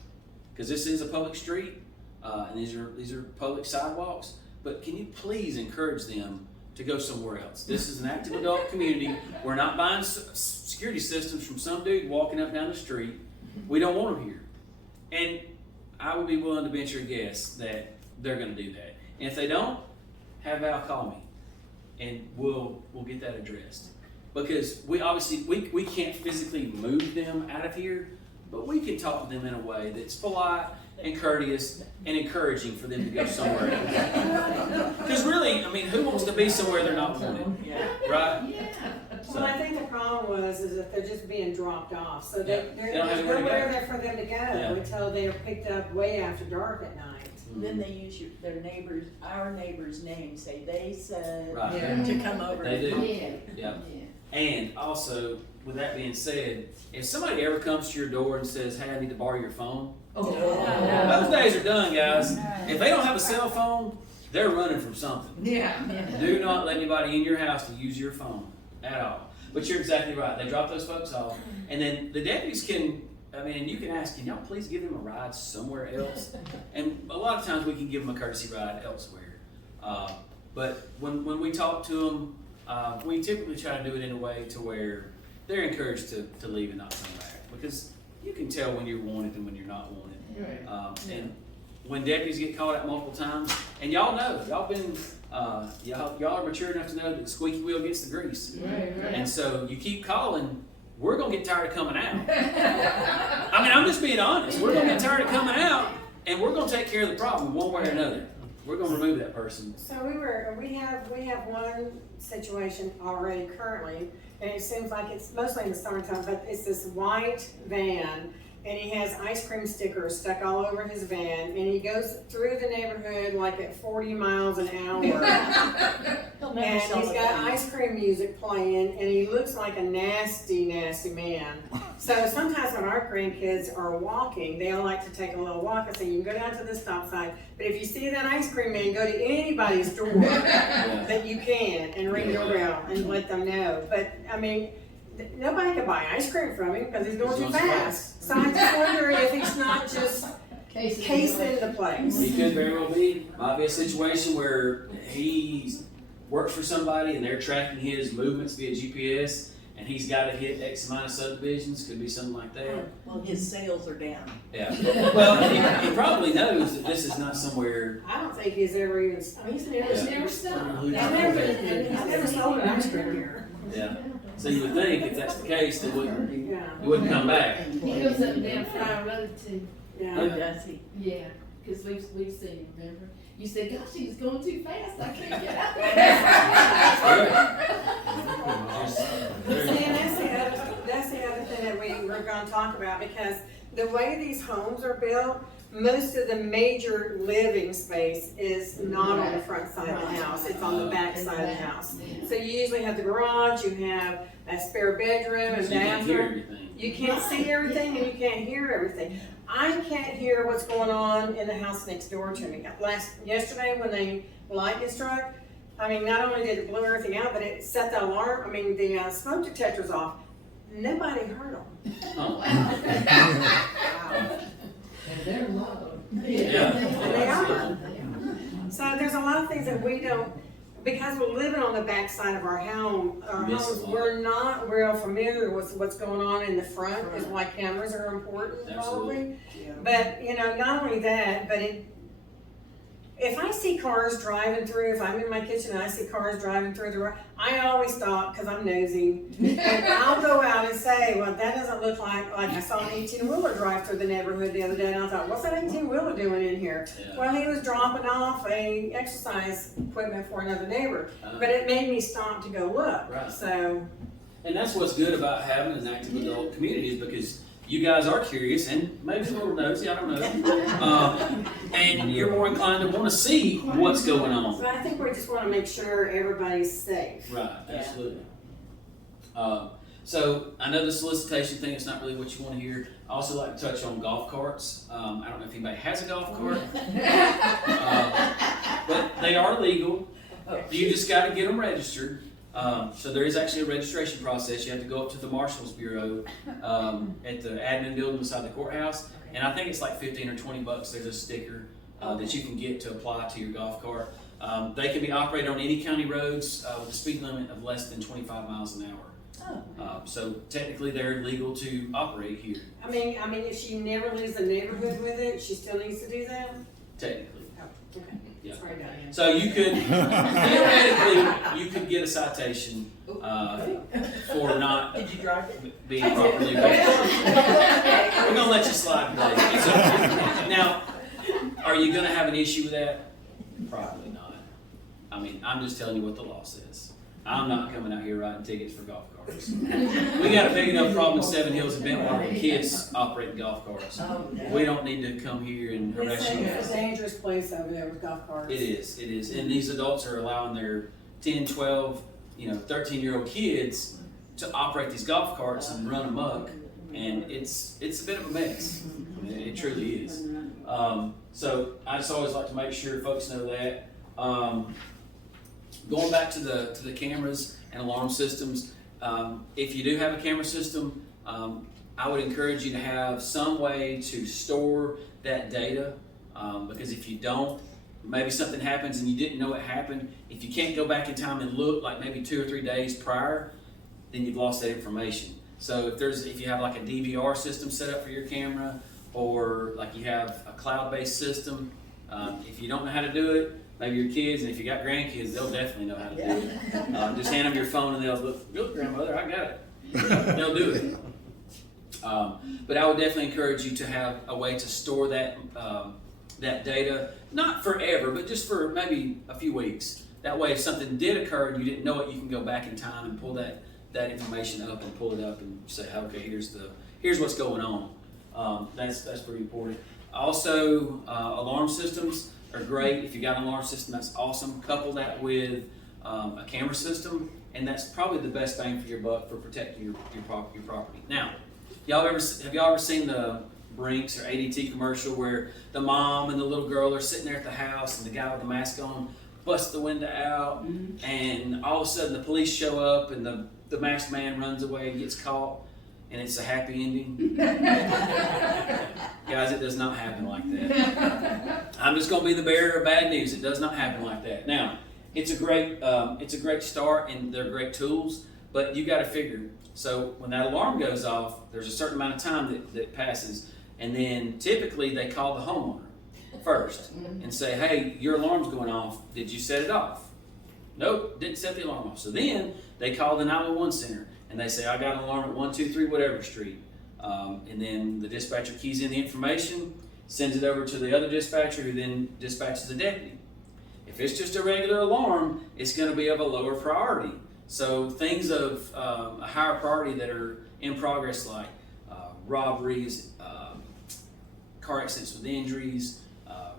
because this is a public street, and these are public sidewalks, but can you please encourage them to go somewhere else? This is an active adult community. We're not buying security systems from some dude walking up down the street. We don't want them here. And I would be willing to venture a guess that they're going to do that. And if they don't, have Val call me, and we'll get that addressed. Because we obviously we can't physically move them out of here, but we can talk to them in a way that's polite and courteous and encouraging for them to go somewhere else. Because really, I mean, who wants to be somewhere they're not wanted, right? Well, I think the problem is that they're just being dropped off, so Yeah. They don't have there's anywhere to nowhere go. there for them to go Yeah. until they're picked up way after dark at night. Then they use their neighbors, our neighbor's name, say they said Right. Yeah. to come over. They do. Yeah. Yeah. And also, with that being said, if somebody ever comes to your door and says, hey, I need to borrow your phone, those days are done, guys. If they don't have a cell phone, they're running from something. Yeah. Do not let anybody in your house to use your phone at all. But you're exactly right. They drop those folks off, and then the deputies can, I mean, you can ask, can y'all please give them a ride somewhere else? And a lot of times we can give them a courtesy ride elsewhere. But when we talk to them, we typically try to do it in a way to where they're encouraged to leave and not come back. Because you can tell when you're wanted and when you're not wanted. Right. And when deputies get called out multiple times, and y'all know, y'all been, y'all are mature enough to know that the squeaky wheel gets the grease. Right, right. And so you keep calling, we're gonna get tired of coming out. I mean, I'm just being honest. We're gonna get tired of coming out, and we're gonna take care of the problem one way or another. We're gonna remove that person. So we have one situation already currently, and it seems like it's mostly in the summertime, but it's this white van, and he has ice cream stickers stuck all over his van, and he goes through the neighborhood like at 40 miles an hour. He'll never And sell he's it got again. ice cream music playing, and he looks like a nasty, nasty man. So sometimes when our grandkids are walking, they like to take a little walk. I say, you can go down to the stop sign, but if you see that ice cream man, go to anybody's door that you can and ring the bell and let them know. But I mean, nobody can buy ice cream from him because he's going too fast. So I just wonder if he's not just casing the place. He could very well be. Might be a situation where he works for somebody and they're tracking his movements via GPS, and he's got to hit X amount of subdivisions. Could be something like that. Well, his sales are down. Yeah. Well, he probably knows that this is not somewhere. I don't think he's ever even, he's never stopped. He's never sold an ice cream here. Yeah. So you would think if that's the case, they wouldn't. Yeah. He wouldn't come back. He goes up and down Fry Road too. Yeah. Oh, does he? Yeah, because we've seen him, remember? You said, gosh, he was going too fast, I can't get out there. See, and that's the other thing that we're gonna talk about, because the way these homes are built, most of the major living space is not on the front side of the house, it's on the back side of the house. So you usually have the garage, you have a spare bedroom and So you can't hear bathroom. everything. You can't see everything and you can't hear everything. I can't hear what's going on in the house next door to me. Yesterday when the lightning struck, I mean, not only did it blow everything out, but it set the alarm, the smoke detectors off. Nobody heard them. Oh. And they're low. Yeah. They are. So there's a lot of things that we don't, because we're living on the back side of our Miss homes, a lot. we're not real familiar with what's going on in the front, is why cameras are important Absolutely. probably. But, not only that, but if I see cars driving through, if I'm in my kitchen and I see cars driving through the road, I always stop because I'm nosy. And I'll go out and say, well, that doesn't look like I saw an 18-wheeler drive through the neighborhood the other day, and I thought, what's that 18-wheeler doing in here? Yeah. Well, he was dropping off a exercise equipment for another neighbor, Uh-huh. but it made me stop to go look. Right. So, And that's what's good about having an active adult community, is because you guys are curious and maybe a little nosy, I don't know. And you're more inclined to want to see what's going on. so I think we just want to make sure everybody's safe. Right, absolutely. So I know the solicitation thing is not really what you want to hear. I also like to touch on golf carts. I don't know if anybody has a golf cart, but they are legal. You just got to get them registered. So there is actually a registration process. You have to go up to the Marshals Bureau at the admin building beside the courthouse, and I think it's like 15 or 20 bucks. There's a sticker that you can get to apply to your golf cart. They can be operated on any county roads with a speed limit of less than 25 miles an hour. So technically, they're legal to operate here. I mean, if she never leaves the neighborhood with it, she still needs to do that? Technically. Oh, okay. Yeah. Sorry, Diane. So you could, theoretically, you could get a citation for not Did you drive it? being properly registered. We're gonna let you slide today. So, now, are you gonna have an issue with that? Probably not. I mean, I'm just telling you what the law says. I'm not coming out here writing tickets for golf carts. We got a big enough problem in Seven Hills and Bentwater with kids operating golf carts. We don't need to come here and harass you It's guys. a dangerous place over there with golf carts. It is. And these adults are allowing their 10, 12, 13-year-old kids to operate these golf carts and run amok. And it's a bit of a mess. I mean, it truly is. So I just always like to make sure folks know that. Going back to the cameras and alarm systems, if you do have a camera system, I would encourage you to have some way to store that data, because if you don't, maybe something happens and you didn't know it happened. If you can't go back in time and look like maybe 2 or 3 days prior, then you've lost that information. So if you have like a DVR system set up for your camera, or like you have a cloud-based system, if you don't know how to do it, maybe your kids, and if you got grandkids, they'll definitely know how to do it. Just hand them your phone and they'll look, grandmother, I got it. They'll do it. But I would definitely encourage you to have a way to store that data, not forever, but just for maybe a few weeks. That way, if something did occur and you didn't know it, you can go back in time and pull that information up and pull it up and say, okay, here's what's going on. That's pretty important. Also, alarm systems are great. If you got an alarm system, that's awesome. Couple that with a camera system, and that's probably the best bang for your buck for protecting your property. Now, have y'all ever seen the Brinks or ADT commercial where the mom and the little girl are sitting there at the house and the guy with the mask on busts the window out, and all of a sudden the police show up and the masked man runs away and gets caught, and it's a happy ending? Guys, it does not happen like that. I'm just going to be the bearer of bad news. It does not happen like that. Now, it's a great start, and they're great tools, but you got to figure. So when that alarm goes off, there's a certain amount of time that passes, and then typically they call the homeowner first and say, hey, your alarm's going off. Did you set it off? Nope, didn't set the alarm off. So then they call the 911 center and they say, I got an alarm at 123 whatever street. And then the dispatcher keys in the information, sends it over to the other dispatcher, who then dispatches a deputy. If it's just a regular alarm, it's going to be of a lower priority. So things of a higher priority that are in progress, like robberies, car accidents with injuries,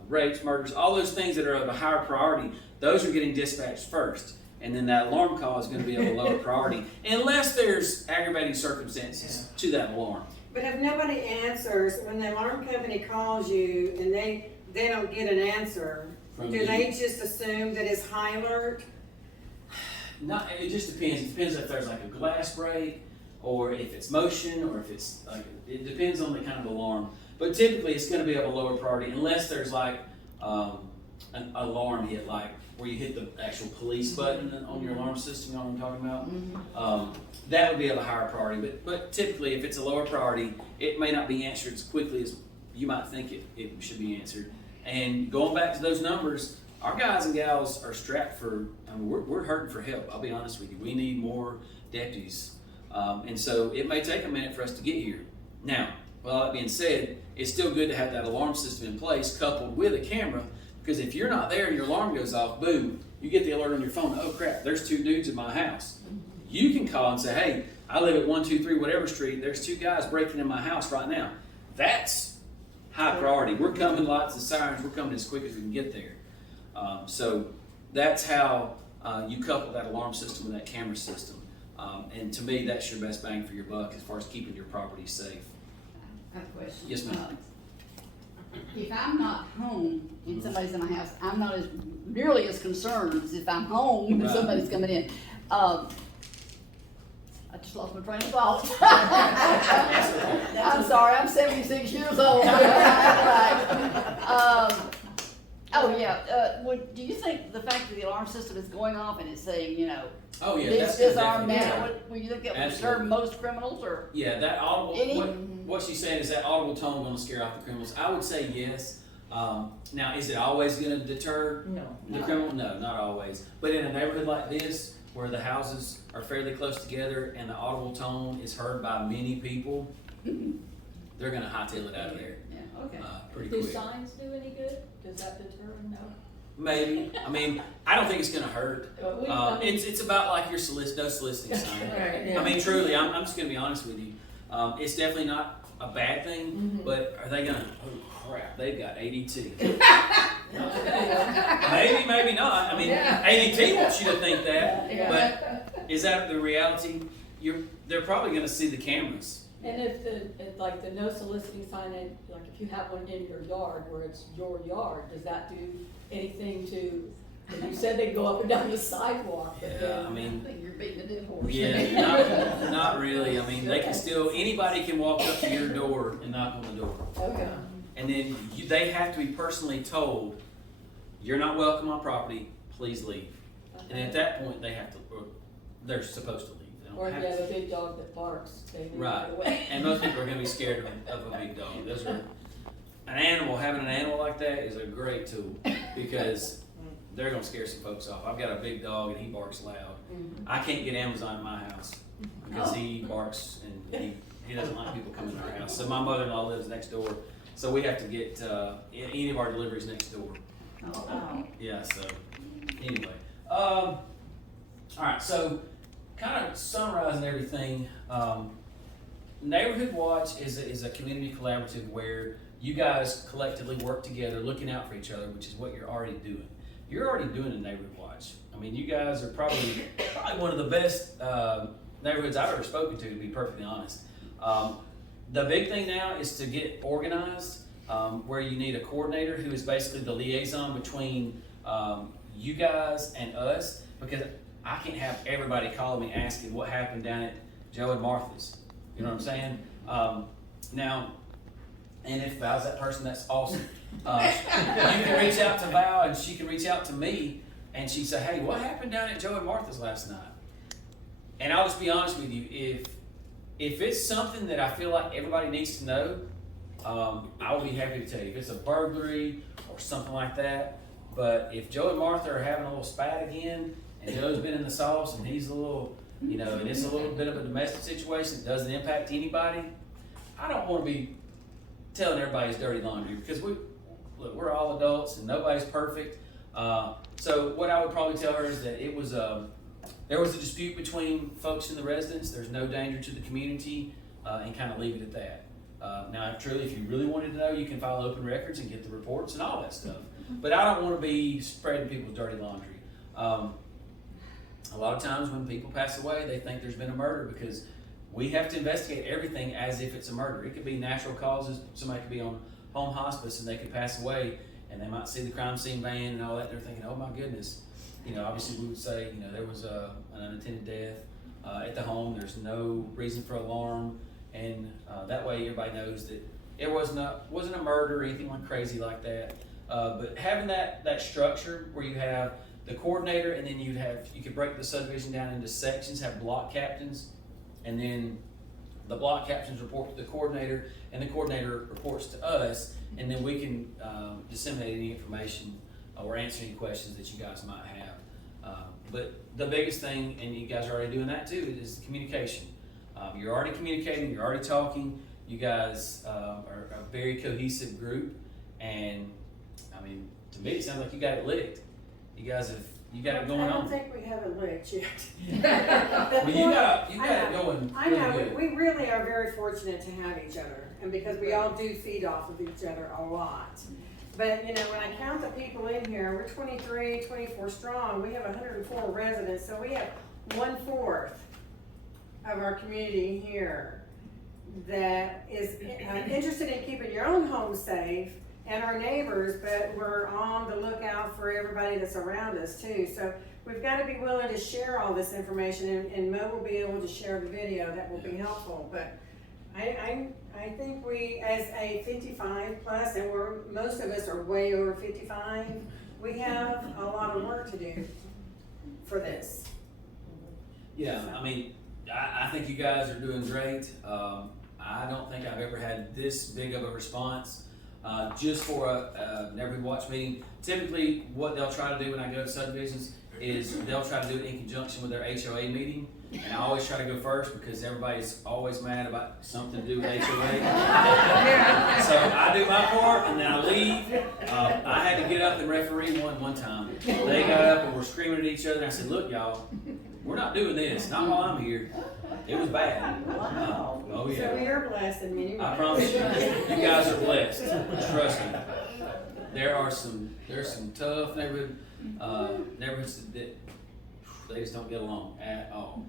rapes, murders, all those things that are of a higher priority, those are getting dispatched first. And then that alarm call is going to be of a lower priority, unless there's aggravating circumstances to that alarm. But if nobody answers, when the alarm company calls you and they don't get an answer, do they just assume that it's high alert? No, it just depends. It depends if there's like a glass break, or if it's motion, or if it's like, it depends on the kind of alarm. But typically it's going to be of a lower priority, unless there's like an alarm hit, like where you hit the actual police button on your alarm system. You know what I'm talking about? That would be of a higher priority. But typically, if it's a lower priority, it may not be answered as quickly as you might think it should be answered. And going back to those numbers, our guys and gals are strapped for, I mean, we're hurting for help. I'll be honest with you. We need more deputies. And so it may take a minute for us to get here. Now, with all that being said, it's still good to have that alarm system in place coupled with a camera, because if you're not there and your alarm goes off, boom, you get the alert on your phone. Oh crap, there's 2 dudes in my house. You can call and say, hey, I live at 123 whatever street. There's 2 guys breaking in my house right now. That's high priority. We're coming, lots of sirens. We're coming as quick as we can get there. So that's how you couple that alarm system with that camera system. And to me, that's your best bang for your buck as far as keeping your property safe. I have a question. Yes, ma'am. If I'm not home and somebody's in my house, I'm not as nearly as concerned as if I'm home and Right. somebody's coming in. I just lost my train of thought. I'm sorry, I'm 76 years old. Do you think the fact that the alarm system is going off and it's saying, you know, Oh yeah, this that's is our definitely man, true. would you think that would Absolutely. serve most criminals, or? Yeah, that audible. Any? What she's saying is that audible tone going to scare off the criminals. I would say yes. Now, is it always going to deter the criminal? No, not always. But in a neighborhood like this, where the houses are fairly close together and the audible tone is heard by many people, they're going to hightail it out of there Yeah, okay. pretty Do quick. signs do any good? Does that deter? No. Maybe. I mean, I don't think it's going to hurt. It's about like your no soliciting sign. Right, yeah. I mean, truly, I'm just going to be honest with you. It's definitely not a bad thing, but are they going to, oh crap, they've got ADT. Maybe not. I mean, ADT wants you to think that, but is that the reality? They're probably going to see the cameras. And if the no soliciting sign, like if you have one in your yard where it's your yard, does that do anything to, you said they go up and down the sidewalk, but Yeah, I I mean, think you're beating a dead horse. yeah, not really. I mean, they can still, anybody can walk up to your door and knock on the door. okay. And then they have to be personally told, you're not welcome on property, please leave. And at that point, they have to, or they're supposed to leave. They Or if you have a big dog that barks, they move Right. right away. And most people are gonna be scared of a big dog. Those are, having an animal like that is a great tool because they're gonna scare some folks off. I've got a big dog and he barks loud. I can't get Amazon in my house because he barks and he doesn't like people coming to our house. So my mother-in-law lives next door, so we have to get any of our deliveries next door. Oh, Yeah, so anyway. All right, so kind of summarizing everything, Neighborhood Watch is a community collaborative where you guys collectively work together looking out for each other, which is what you're already doing. You're already doing a Neighborhood Watch. I mean, you guys are probably one of the best neighborhoods I've ever spoken to be perfectly honest. The big thing now is to get organized, where you need a coordinator who is basically the liaison between you guys and us, because I can't have everybody calling me asking what happened down at Joe and Martha's. You know what I'm saying? Now, and if Val's that person, that's awesome. You can reach out to Val and she can reach out to me and she say, hey, what happened down at Joe and Martha's last night? And I'll just be honest with you, if it's something that I feel like everybody needs to know, I will be happy to tell you. If it's a burglary or something like that, but if Joe and Martha are having a little spat again, and Joe's been in the sauce and he's a little, and it's a little bit of a domestic situation that doesn't impact anybody, I don't want to be telling everybody's dirty laundry because we're all adults and nobody's perfect. So what I would probably tell her is that there was a dispute between folks in the residence. There's no danger to the community, and kind of leave it at that. Now, truly, if you really wanted to know, you can file open records and get the reports and all that stuff. But I don't want to be spreading people's dirty laundry. A lot of times when people pass away, they think there's been a murder because we have to investigate everything as if it's a murder. It could be natural causes. Somebody could be on home hospice and they could pass away and they might see the crime scene van and all that. They're thinking, oh my goodness. Obviously we would say, there was an unattended death at the home. There's no reason for alarm. And that way everybody knows that it wasn't a murder or anything like crazy like that. But having that structure where you have the coordinator and then you could break the subdivision down into sections, have block captains, and then the block captains report to the coordinator and the coordinator reports to us, and then we can disseminate any information or answer any questions that you guys might have. But the biggest thing, and you guys are already doing that too, is the communication. You're already communicating, you're already talking, you guys are a very cohesive group, and I mean, to me it sounds like you got it licked. You got it going on. I don't think we have it licked yet. Well, you got it going I really know, good. we really are very fortunate to have each other, and because we all do feed off of each other a lot. But, when I count the people in here, we're 23, 24 strong, we have 104 residents, so we have 1/4 of our community here that is interested in keeping your own home safe and our neighbors, but we're on the lookout for everybody that's around us too. So we've got to be willing to share all this information, and Mo will be able to share the video that will be helpful. But I think we, as a 55 plus, and most of us are way over 55, we have a lot of work to do for this. Yeah, I mean, I think you guys are doing great. I don't think I've ever had this big of a response just for a neighborhood watch meeting. Typically, what they'll try to do when I go to subdivisions is they'll try to do it in conjunction with their HOA meeting. And I always try to go first because everybody's always mad about something to do with HOA. So I do my part and then I leave. I had to get up and referee one time. They got up and were screaming at each other and I said, look y'all, we're not doing this, not while I'm here. It was bad. Wow. Oh yeah. So we are blessed in many ways. I promise you, you guys are blessed. Trust me. There's some tough neighborhoods that they just don't get along at all.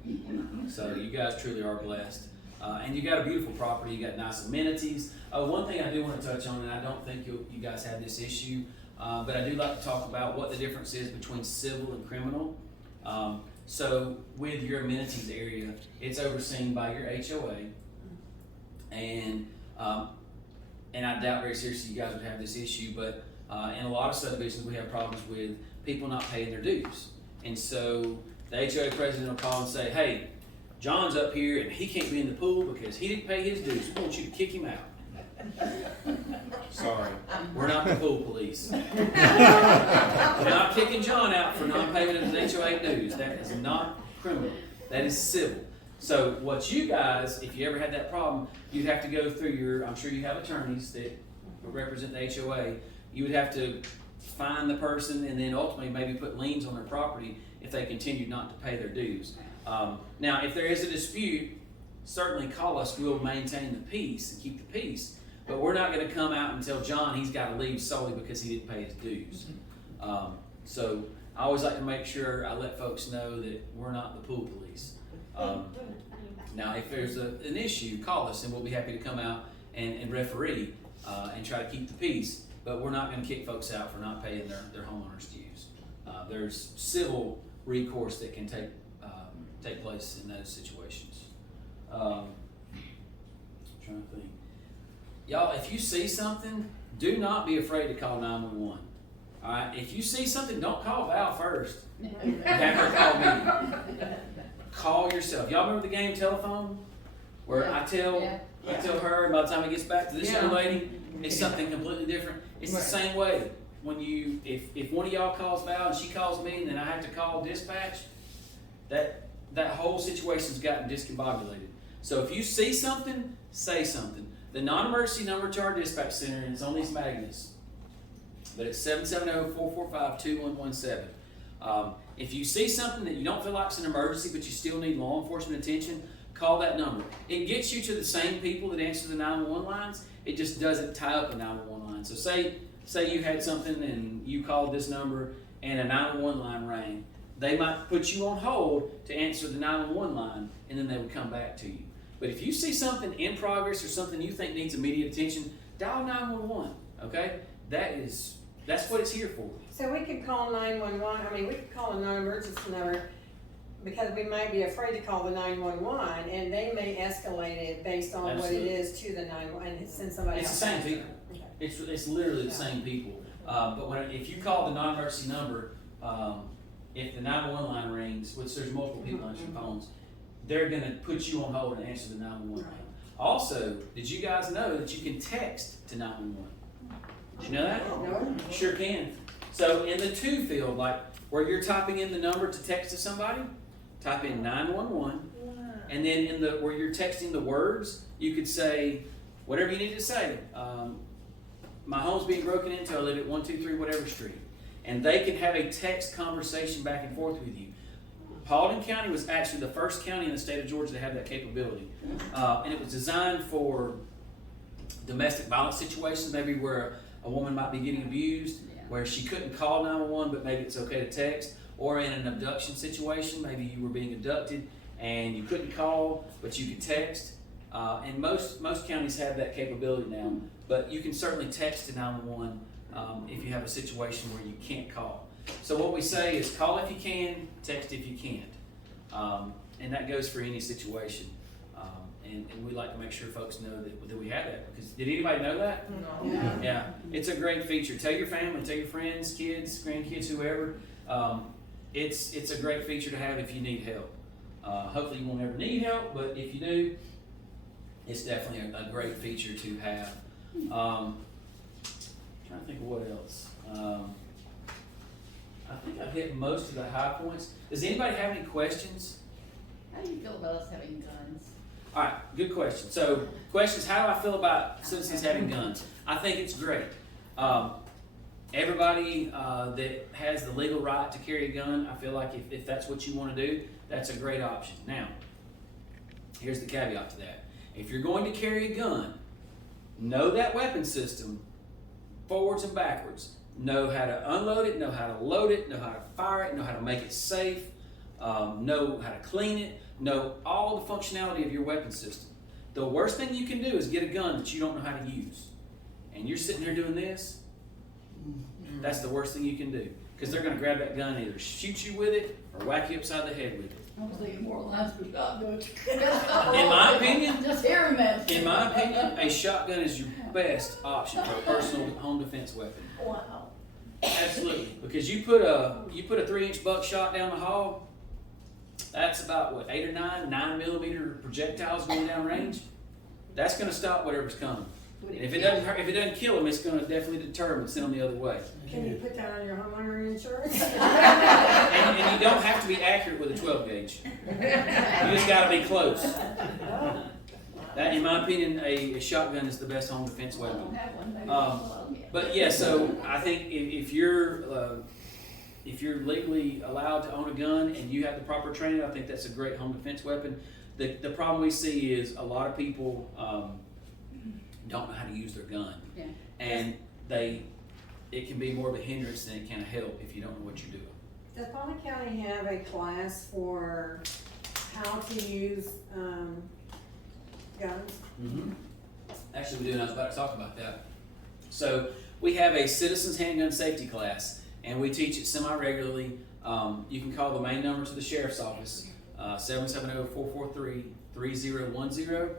So you guys truly are blessed. And you got a beautiful property, you got nice amenities. One thing I do want to touch on, and I don't think you guys have this issue, but I do like to talk about what the difference is between civil and criminal. So with your amenities area, it's overseen by your HOA, and I doubt very seriously you guys would have this issue, but in a lot of subdivisions we have problems with people not paying their dues. And so the HOA president will call and say, hey, John's up here and he can't be in the pool because he didn't pay his dues. We want you to kick him out. Sorry, we're not the pool police. We're not kicking John out for non-payment of his HOA dues. That is not criminal. That is civil. So what you guys, if you ever had that problem, you'd have to go through your, I'm sure you have attorneys that represent the HOA. You would have to find the person and then ultimately maybe put liens on their property if they continue not to pay their dues. Now, if there is a dispute, certainly call us. We'll maintain the peace and keep the peace. But we're not going to come out and tell John he's got to leave solely because he didn't pay his dues. So I always like to make sure I let folks know that we're not the pool police. Now, if there's an issue, call us and we'll be happy to come out and referee and try to keep the peace. But we're not going to kick folks out for not paying their homeowners' dues. There's civil recourse that can take place in those situations. Trying to think. Y'all, if you see something, do not be afraid to call 911. All right? If you see something, don't call Val first. Have her call me. Call yourself. Y'all remember the game telephone? Where I tell her, and by the time it gets back to this young lady, it's something completely different. It's the same way. When you, if one of y'all calls Val and she calls me, and then I have to call dispatch, that whole situation's gotten discombobulated. So if you see something, say something. The non-emergency number to our dispatch center, and it's on these magnets, but it's 770-445-2117. If you see something that you don't feel like it's an emergency, but you still need law enforcement attention, call that number. It gets you to the same people that answer the 911 lines. It just doesn't tie up a 911 line. So say you had something and you called this number and a 911 line rang. They might put you on hold to answer the 911 line, and then they would come back to you. But if you see something in progress or something you think needs immediate attention, dial 911, okay? That's what it's here for. So we could call 911, I mean, we could call a non-emergency number because we might be afraid to call the 911 and they may escalate it based on Absolutely. What it is to the 911 and send somebody It's else. the same people. Okay. It's literally the same people. But if you call the non-emergency number, if the 911 line rings, which there's multiple people answering phones, they're going to put you on hold and answer the 911 line. Also, did you guys know that you can text to 911? Did you know that? No. Sure can. So in the to field, like where you're typing in the number to text to somebody, type in 911, and then in the where you're texting the words, you could say whatever you need to say. My home's being broken into. I live at 123 whatever street, and they can have a text conversation back and forth with you. Paulding County was actually the first county in the state of Georgia to have that capability. And it was designed for domestic violence situations, maybe where a woman might be getting abused, where she couldn't call 911, but maybe it's okay to text, or in an abduction situation, maybe you were being abducted and you couldn't call, but you could text. And most counties have that capability now, but you can certainly text to 911 if you have a situation where you can't call. So what we say is call if you can, text if you can't. And that goes for any situation. And we like to make sure folks know that we have that. Because did anybody know that? No. Yeah. It's a great feature. Tell your family, tell your friends, kids, grandkids, whoever. It's a great feature to have if you need help. Hopefully you won't ever need help, but if you do, it's definitely a great feature to have. Trying to think of what else. I think I've hit most of the high points. Does anybody have any questions? How do you feel about us having guns? All right, good question. So, questions, how do I feel about citizens having guns? I think it's great. Everybody that has the legal right to carry a gun, I feel like if that's what you want to do, that's a great option. Now, here's the caveat to that. If you're going to carry a gun, know that weapon system forwards and backwards. Know how to unload it, know how to load it, know how to fire it, know how to make it safe, know how to clean it, know all the functionality of your weapon system. The worst thing you can do is get a gun that you don't know how to use. And you're sitting there doing this, that's the worst thing you can do. Because they're going to grab that gun and either shoot you with it or whack you upside the head with it. I was thinking more lines for shotgun. In my opinion, Just hearing that. In my opinion, a shotgun is your best option for a personal home defense weapon. Wow. Absolutely, because you put a 3-inch buckshot down the hall, That's about what, 8 or 9 9mm projectiles going down range. That's going to stop whatever's coming. And if it doesn't hurt, if it doesn't kill them, it's going to definitely deter them and send them the other way. Can you put that on your homeowner insurance? And you don't have to be accurate with a 12 gauge. You just got to be close. That, in my opinion, a shotgun is the best home defense I don't weapon. have one, maybe. But yeah, so I think if you're legally allowed to own a gun and you have the proper training, I think that's a great home defense weapon. The problem we see is a lot of people don't know how to use their gun, Yeah. and it can be more of a hindrance than it can help if you don't know what you're doing. Does Paulding County have a class for how to use, guns? Mm-hmm. Actually, we do, and I was about to talk about that. So we have a citizens handgun safety class, and we teach it semi-regularly. You can call the main number to the sheriff's office, 770-443-3010,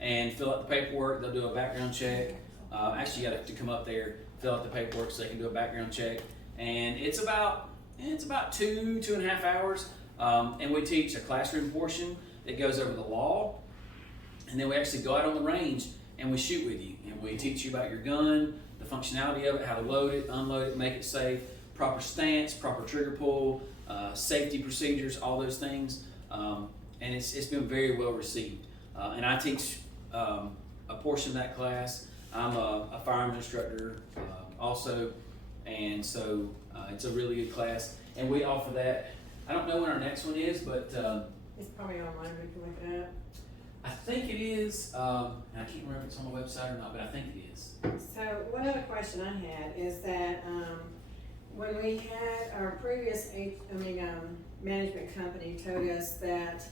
and fill out the paperwork. They'll do a background check. Actually, you got to come up there, fill out the paperwork so they can do a background check. And it's about 2.5 hours. And we teach a classroom portion that goes over the law. And then we actually go out on the range and we shoot with you. And we teach you about your gun, the functionality of it, how to load it, unload it, make it safe, proper stance, proper trigger pull, safety procedures, all those things. And it's been very well received. And I teach a portion of that class. I'm a firearms instructor also, and so it's a really good class. And we offer that. I don't know when our next one is, but It's probably online, we can look it up. I think it is. And I can't remember if it's on the website or not, but I think it is. So one other question I had is that when we had our previous management company told us that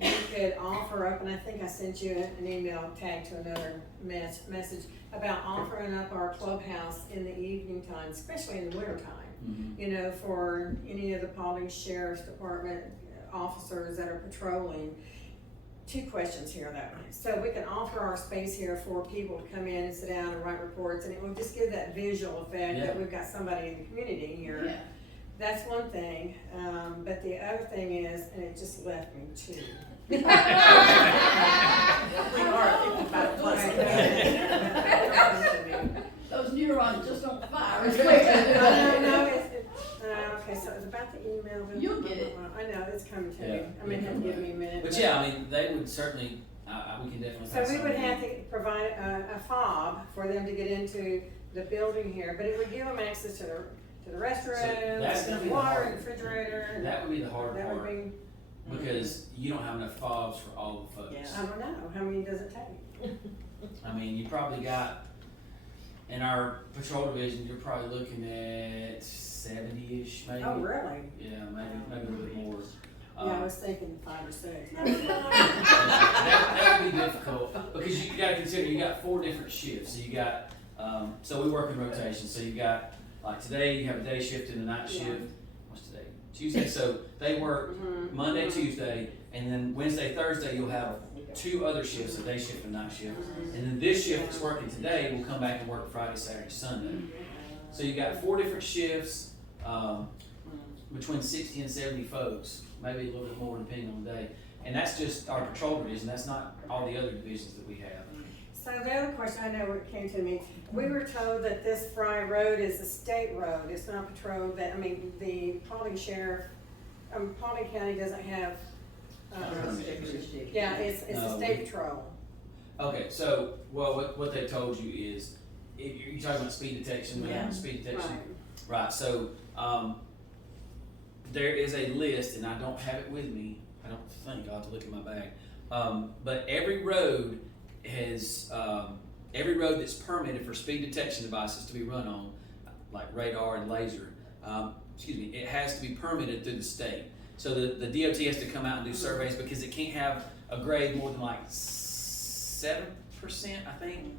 you could offer up, and I think I sent you an email tagged to another message about offering up our clubhouse in the evening time, especially in the winter time. Mm-hmm. You know, for any of the Paulding Sheriff's Department officers that are patrolling. Two questions here though. So we can offer our space here for people to come in and sit down and write reports, and it will just give that visual effect that we've got somebody in the community here. Yeah. That's one thing, but the other thing is, and it just left me too. We are 55 plus. Those neurons just don't fire as No, quick. okay, so it's about the email. You'll get it. I know, it's coming to me. Yeah. I mean, give me a minute. But yeah, I mean, they would certainly. We can definitely. So pass we would on have to provide a fob for them to get into the building here, but it would give them access to the restroom, that's gonna the be the water, hard- and refrigerator. and That would be the harder That would part be, because you don't have enough fobs for all the folks. Yeah. I don't know, how many does it take? I mean, you probably got, in our patrol division, you're probably looking at 70-ish, maybe. Oh, really? Yeah, maybe a little bit more. Yeah, I was thinking 5 or 6. That would be difficult because you got to consider you got 4 different shifts. So you got, so we work in rotation. So you got, like today, you have a day shift and a night Yeah. shift. What's today? Tuesday. So they work Monday, Tuesday, and then Wednesday, Thursday, you'll have 2 other shifts, a day shift and a night shift. And then this shift that's working today will come back and work Friday, Saturday, Sunday. So you got 4 different shifts, between 60 and 70 folks, maybe a little bit more depending on the day. And that's just our patrol division. That's not all the other divisions that we have. So the other question, I know what came to me, we were told that this Fry Road is a state road, it's not patrolled, that, I mean, the Paulding Sheriff, Paulding County doesn't have, yeah, it's a No, state patrol. Okay, so, well, what they told you is, if you're talking about speed detection, Yeah. speed detection. Right. Right, so, there is a list, and I don't have it with me, I don't think, I'll have to look in my bag. But every road has, every road that's permitted for speed detection devices to be run on, like radar and laser, it has to be permitted through the state. So the DOT has to come out and do surveys because it can't have a grade more than like 7%, I think.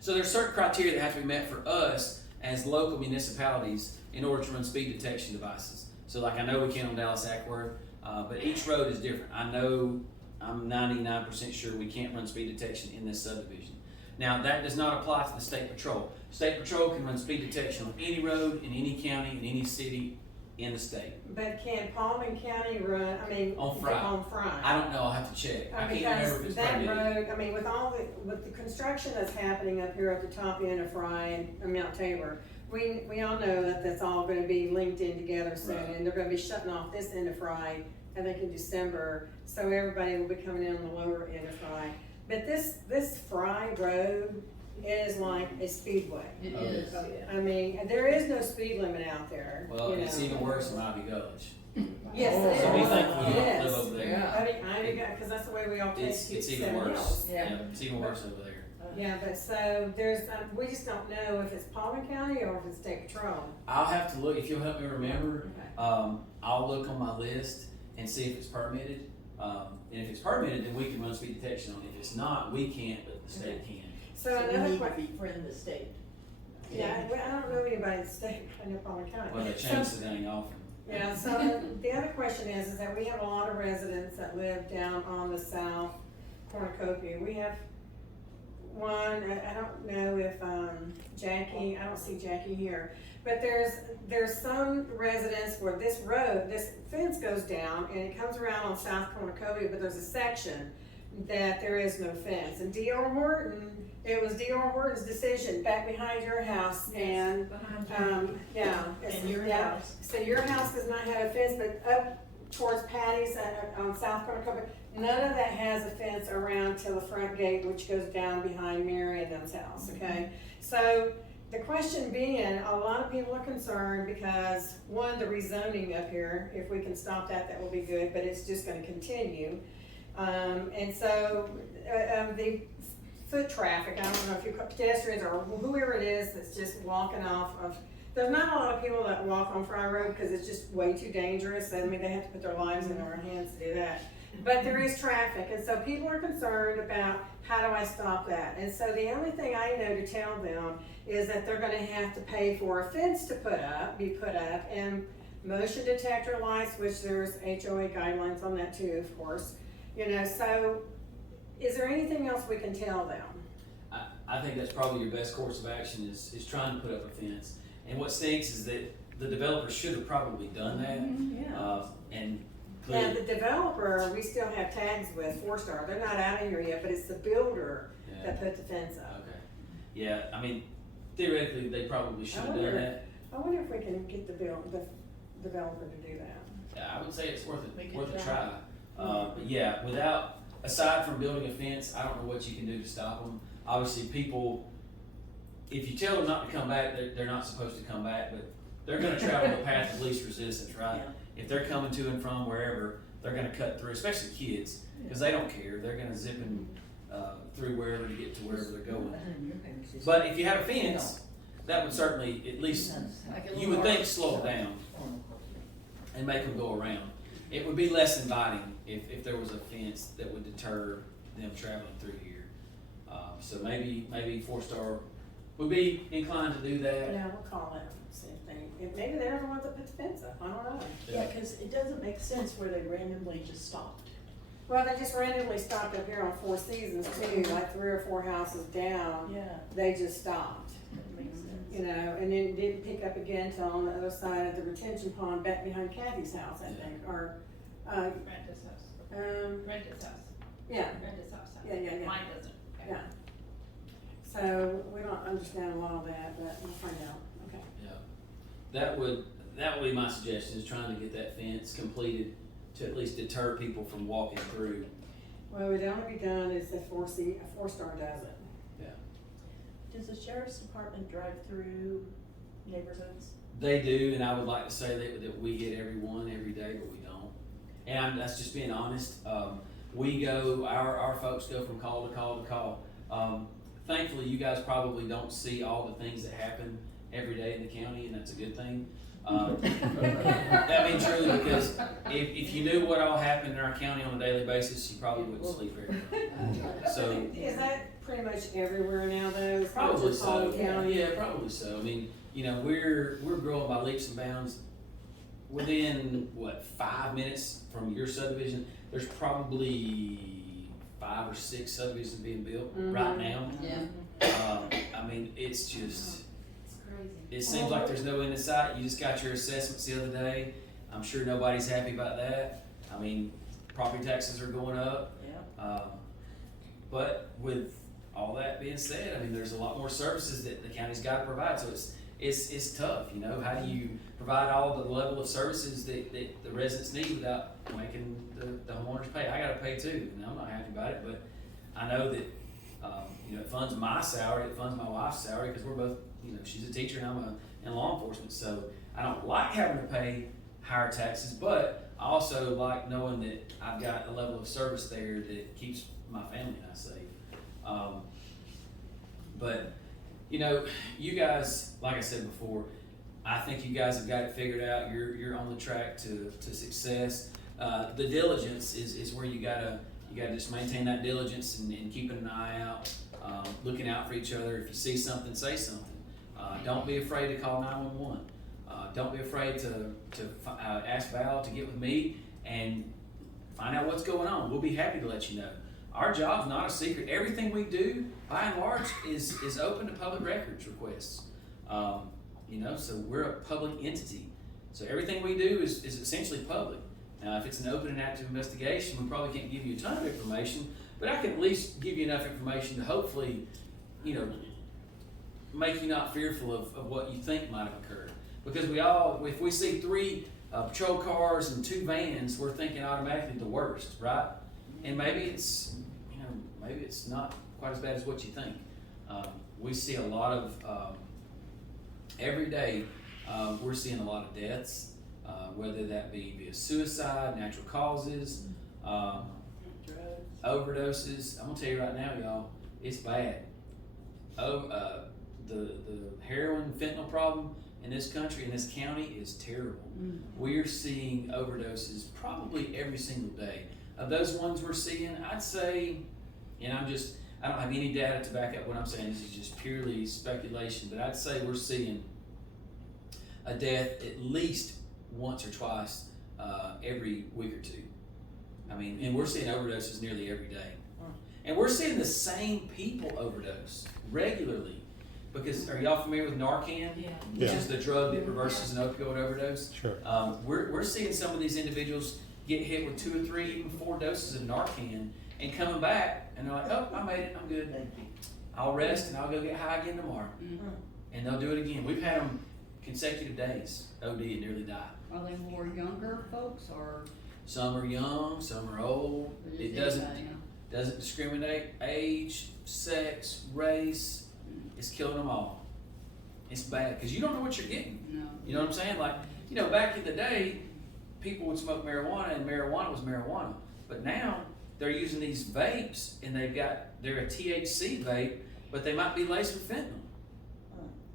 So there's certain criteria that have to be met for us as local municipalities in order to run speed detection devices. So like I know we can on Dallas Ackworth, but each road is different. I know I'm 99% sure we can't run speed detection in this subdivision. Now that does not apply to the state patrol. State patrol can run speed detection on any road, in any county, in any city, in the state. But can Paulding County run, On Fry. On Fry? I don't know, I'll have to check. I can't remember if Because it's that permitted. road, with the construction that's happening up here at the top end of Fry and Mount Tabor, we all know that that's all gonna be linked in together soon, Right. and they're gonna be shutting off this end of Fry, I think in December, so everybody will be coming in on the lower end of Fry. But this Fry Road is like a speedway. It Okay. is. I mean, there is no speed limit out there, Well, you it's know. even worse in Ivy Gulch. Yes, it So we is. think we It don't is. live over there. Yeah. Cause that's the way we all take It's even 57 worse. hills. Yeah. It's even worse over there. Yeah, but so there's, we just don't know if it's Paulding County or if it's State Patrol. I'll have to look, if you'll help me remember, Okay. I'll look on my list and see if it's permitted. And if it's permitted, then we can run speed detection on it. If it's not, we can't, but the state can. So So we another need to question, befriend the state. yeah, I don't know anybody in the state, I know Paulding County. Well, they So- changed the dang often. Yeah, so the other question is that we have a lot of residents that live down on the south cornucopia. We have one, I don't know if, Jackie, I don't see Jackie here, but there's some residents where this road, this fence goes down and it comes around on South Cornucopia, but there's a section that there is no fence. And D.R. Horton, it was D.R. Horton's decision back behind your house and, yeah. And your yeah. house. So your house does not have a fence, but up towards Patty's on South Cornucopia, none of that has a fence around till the front gate, which goes down behind Mary and them's house, okay? So the question being, a lot of people are concerned because, one, the rezoning up here, if we can stop that, that will be good, but it's just gonna continue. And so, the foot traffic, I don't know if you're pedestrians or whoever it is that's just walking off of, there's not a lot of people that walk on Fry Road because it's just way too dangerous. I mean, they have to put their lives in their hands to do that. But there is traffic, and so people are concerned about how do I stop that? And so the only thing I know to tell them is that they're gonna have to pay for a fence to be put up, and motion detector lights, which there's HOA guidelines on that too, of course. You know, so is there anything else we can tell them? I think that's probably your best course of action is trying to put up a fence. And what stinks is that the developer should have probably done that. And Now, clearly, the developer, we still have tags with 4-star, they're not out of here yet, but it's the builder yeah, that put the fence up. okay. Yeah, I mean, theoretically, they probably should have I done wonder- that. I wonder if we can get the developer to do that. Yeah, I would say it's worth We it, could worth a try. try. But yeah, aside from building a fence, I don't know what you can do to stop them. Obviously, people, if you tell them not to come back, they're not supposed to come back, but they're gonna travel the path of least resistance, right? Yeah. If they're coming to and from wherever, they're gonna cut through, especially kids, cause they don't care, they're gonna zip through wherever to get to wherever they're going. But if you have a fence, that would certainly, at least, Like a you little would think arch. slow it down and make them go around. It would be less inviting if there was a fence that would deter them traveling through here. So maybe 4-star would be inclined to do that. Yeah, we'll call them, see if they, maybe they're the ones that put the fence up, I don't know. Yeah, cause it doesn't make sense where they randomly just stopped. Well, they just randomly stopped up here on 4 Seasons too, like 3 or 4 houses down, Yeah, they just stopped. that makes sense. You know, and then didn't pick up again till on the other side of the retention pond back behind Kathy's house, I think, or, Brenda's house. Brenda's house. yeah, Brenda's house. Yeah. Mine doesn't. Okay. yeah. So, we don't understand a lot of that, but we'll find out, okay. Yeah. That would be my suggestion, is trying to get that fence completed to at least deter people from walking through. What would only be done is if 4-star does it. Does the sheriff's department drive through neighborhoods? They do, and I would like to say that we hit everyone every day, but we don't. And that's just being honest. We go, our folks go from call to call to call. Thankfully, you guys probably don't see all the things that happen every day in the county, and that's a good thing. I mean, truly, because if you knew what all happened in our county on a daily basis, you probably wouldn't sleep very well. So, Is that pretty much everywhere now though? It's not probably just so. Paulding County? Yeah, probably so. I mean, you know, we're growing by leaps and bounds. Within 5 minutes from your subdivision, there's probably 5 or 6 subdivisions being built right now. Yeah. I mean, it's just it seems like there's no end in sight. You just got your assessments the other day. I'm sure nobody's happy about that. I mean, property taxes are going up. Yeah. But with all that being said, I mean, there's a lot more services that the county's got to provide. So it's tough, you know. How do you provide all the level of services that the residents need without making the homeowners pay? I got to pay too, and I'm not happy about it. But I know that you know, it funds my salary, it funds my wife's salary because we're both, you know, she's a teacher and I'm in law enforcement. So I don't like having to pay higher taxes, but I also like knowing that I've got a level of service there that keeps my family and I safe. But you know, you guys, like I said before, I think you guys have got it figured out. You're on the track to success. The diligence is where you gotta just maintain that diligence and keeping an eye out, looking out for each other. If you see something, say something. Don't be afraid to call 911. Don't be afraid to ask Val to get with me and find out what's going on. We'll be happy to let you know. Our job's not a secret. Everything we do, by and large, is open to public records requests. You know, so we're a public entity. So everything we do is essentially public. Now, if it's an open and active investigation, we probably can't give you a ton of information, but I can at least give you enough information to hopefully, you know, make you not fearful of what you think might have occurred. Because if we see 3 patrol cars and 2 vans, we're thinking automatically the worst, right? And maybe it's, you know, maybe it's not quite as bad as what you think. We see a lot of, every day, we're seeing a lot of deaths, whether that be via suicide, natural causes, overdoses. I'm gonna tell you right now, y'all, it's bad. The heroin fentanyl problem in this country, in this county, is terrible. We're seeing overdoses probably every single day. Of those ones we're seeing, I'd say, and I don't have any data to back up what I'm saying, this is just purely speculation, but I'd say we're seeing a death at least once or twice every week or two. I mean, and we're seeing overdoses nearly every day. And we're seeing the same people overdose regularly. Because, are y'all familiar with Narcan? Yeah. Which is the drug that reverses an opioid overdose? Sure. We're seeing some of these individuals get hit with 2 or 3, even 4 doses of Narcan and coming back and they're like, oh, I made it, I'm good. I'll rest and I'll go get high again tomorrow. And they'll do it again. We've had them consecutive days, OD, and nearly die. Are they more younger folks or? Some are young, some are old. It doesn't discriminate age, sex, race. It's killing them all. It's bad because you don't know what you're getting. No. You know what I'm saying? Like, you know, back in the day, people would smoke marijuana and marijuana was marijuana. But now they're using these vapes and they're a THC vape, but they might be laced with fentanyl.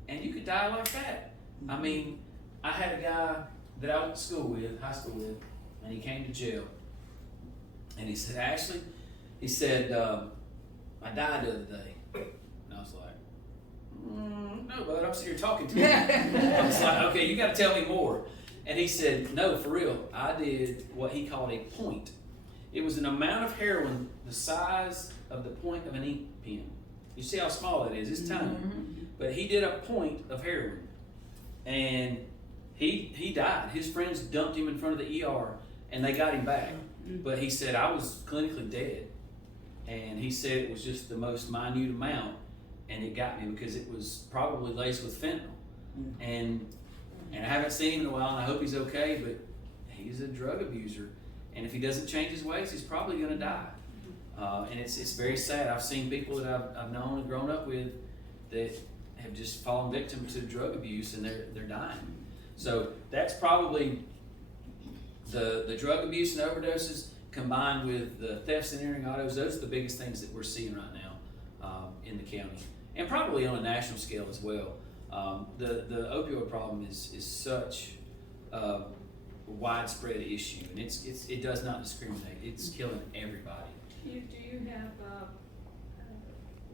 And you could die like that. I mean, I had a guy that I went to school with, high school with, and he came to jail. And he said, Ashley, he said, I died the other day. And I was like, no, bud, I'm sitting here talking to you. I was like, okay, you got to tell me more. And he said, no, for real, I did what he called a point. It was an amount of heroin the size of the point of an ink pen. You see how small it is, it's tiny. But he did a point of heroin. And he died. His friends dumped him in front of the ER and they got him back. But he said, I was clinically dead. And he said it was just the most minute amount. And it got me because it was probably laced with fentanyl. And I haven't seen him in a while, and I hope he's okay, but he's a drug abuser. And if he doesn't change his ways, he's probably gonna die. And it's very sad. I've seen people that I've known and grown up with that have just fallen victim to drug abuse and they're dying. So that's probably the drug abuse and overdoses combined with the thefts and entering autos. Those are the biggest things that we're seeing right now in the county. And probably on a national scale as well. The opioid problem is such a widespread issue, and it does not discriminate. It's killing everybody. Do you have,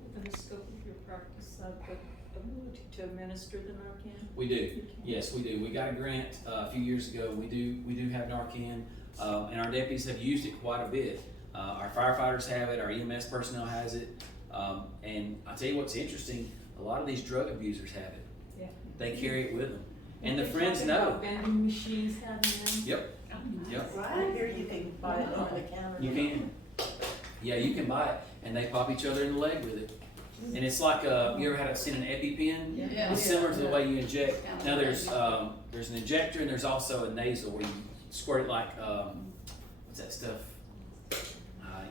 within the scope of your practice, the ability to administer the Narcan? We do. Yes, we do. We got a grant a few years ago. We do have Narcan, and our deputies have used it quite a bit. Our firefighters have it. Our EMS personnel has it. And I'll tell you what's interesting. A lot of these drug abusers have it. Yeah. they carry it with them. And the They friends talking know. about vending machines having them. Yep, yep, I hear you can buy it over the counter. you can. Yeah, you can buy it, and they pop each other in the leg with it. And it's like, you ever seen an EpiPen? Yeah. It's similar to the way you inject. Now there's an injector and there's also a nasal where you squirt it like, what's that stuff?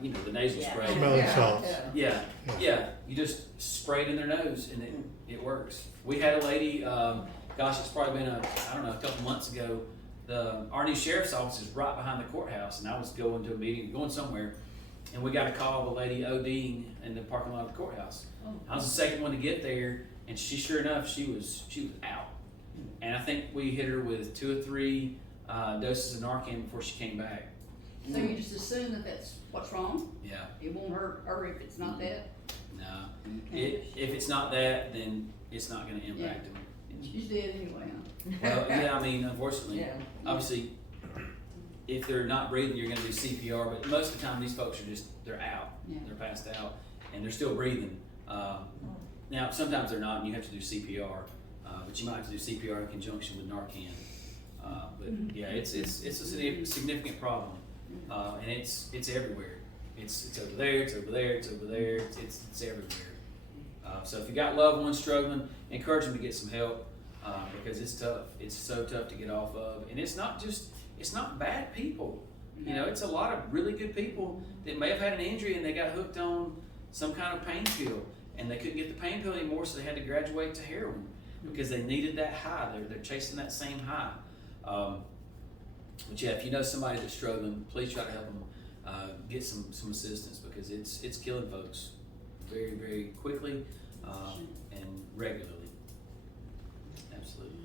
The nasal Yeah. spray. Smelling salts. Yeah, you just spray it in their nose and it works. We had a lady, gosh, it's probably been a couple months ago. Our new sheriff's office is right behind the courthouse, and I was going to a meeting, going somewhere, and we got a call of a lady ODing in the parking lot of the courthouse. I was the second one to get there, and sure enough, she was out. And I think we hit her with 2 or 3 doses of Narcan before she came back. So you just assume that that's what's wrong? Yeah, It won't hurt her if it's not that? no. Okay. If it's not that, then it's not gonna impact them. She's dead anyway, huh? Well, yeah, I mean, unfortunately, Yeah. obviously, if they're not breathing, you're gonna do CPR, but most of the time, these folks are they're out. Yeah. They're passed out, and they're still breathing. Now, sometimes they're not, and you have to do CPR, but you might have to do CPR in conjunction with Narcan. But yeah, it's a significant problem, and it's everywhere. It's over there, it's over there, it's over there, it's everywhere. So if you got loved ones struggling, encourage them to get some help, because it's tough. It's so tough to get off of, and it's not bad people. You know, it's a lot of really good people that may have had an injury and they got hooked on some kind of pain pill, and they couldn't get the pain pill anymore, so they had to graduate to heroin because they needed that high. They're chasing that same high. But yeah, if you know somebody that's struggling, please try to help them get some assistance, because it's killing folks very, very quickly and regularly. Absolutely.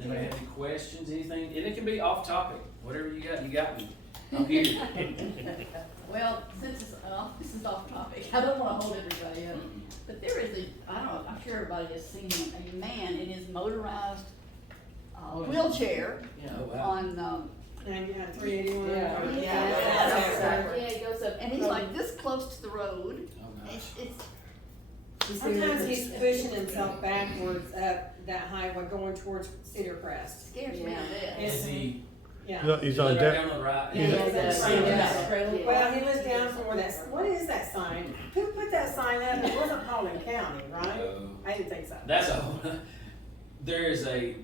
Anybody have any questions, anything? And it can be off topic, whatever you got me. I'm here. Well, since this is off topic, I don't wanna hold everybody up, but there is I'm sure everybody has seen a man in his motorized wheelchair Oh, wow. on, 381. Yeah. Yeah, it goes up, and he's like this close to the road. Oh, gosh. It's Sometimes he's pushing himself backwards up that highway going towards Cedar Crest. scares me to death. Is he? Yeah. No, he's on right deck. down on the right? Yeah, he's on Yeah. Crest. Well, he lives down from what is that sign? Who put that sign up? It wasn't Paulding County, right? Oh. I didn't think so. That's a whole, there is the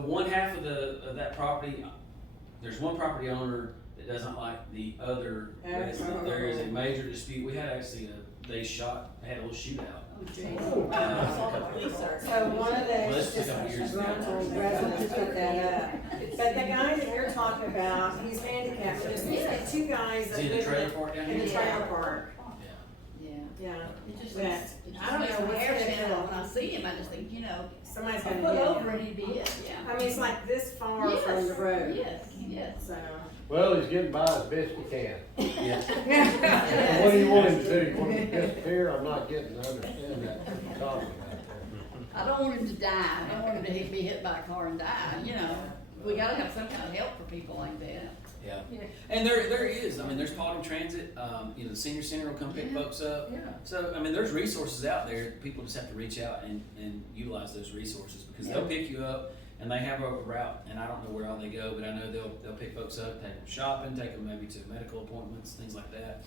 one half of that property, there's one property owner that doesn't like the other. There is a major dispute. We had actually they had a little shootout. Oh, geez. So one of Well, those this took a years ago. disgruntled residents put that up. But the guy that you're talking about, he's handicapped, there's these 2 guys that See the live trailer park down in the here? trailer park. Yeah. Yeah, It just But makes, I don't know my what's hair gonna stand kill up when I him. see him, I just think, somebody's I gonna put get over him. and he'd be it, yeah. I mean, it's like this far from the road, Yes. so. Well, he's getting by as best he can. Yeah. What do you want him to do? You want him to disappear? I'm not getting to understand that comment out I don't want him to die, I don't want him to be hit by a car and die, we gotta have some kind of help for people like that. Yeah. And there is. I mean, there's Paulding Transit. The senior center will come pick folks up. Yeah. So I mean, there's resources out there. People just have to reach out and utilize those resources, because they'll pick you up and they have a route. And I don't know where all they go, but I know they'll pick folks up, take them shopping, take them maybe to medical appointments, things like that.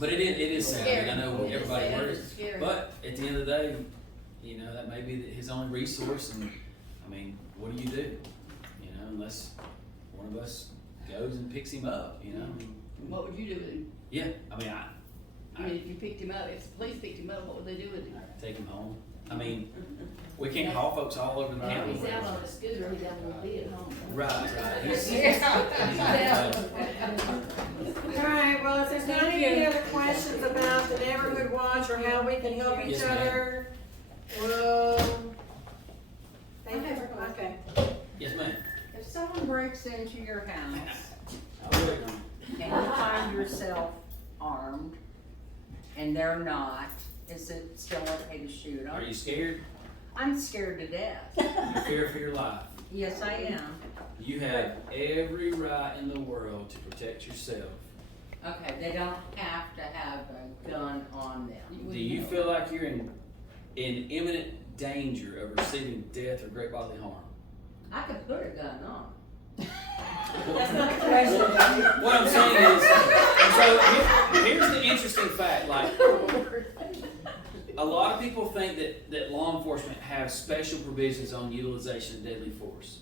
But it is sad. Scary. I know It is everybody sad. worries, It's scary. but at the end of the day, that may be his only resource. And I mean, what do? Unless one of us goes and picks him up, What would you do with him? Yeah, I mean, I mean, if you picked him up, if the police picked him up, what would they do with him? I take him home. I mean, we can't haul folks all over the county. He's out on a scooter, he doesn't be at home. Right. He's Alright, well, if there's not any other questions about the neighborhood watch or how we can help each Yes, ma'am. other, well, thank you, okay. Yes, ma'am. If someone breaks into your house I'll wait on and you find yourself armed and they're not, is it still okay to shoot them? Are you scared? I'm scared to death. You fear for your life. Yes, I am. You have every right in the world to protect yourself. Okay, they don't have to have a gun on them. Do you feel like you're in in imminent danger of receiving death or great bodily harm. I could put a gun on. That's not the question. What I'm saying is, so here's the interesting fact, like, a lot of people think that law enforcement have special provisions on utilization of deadly force.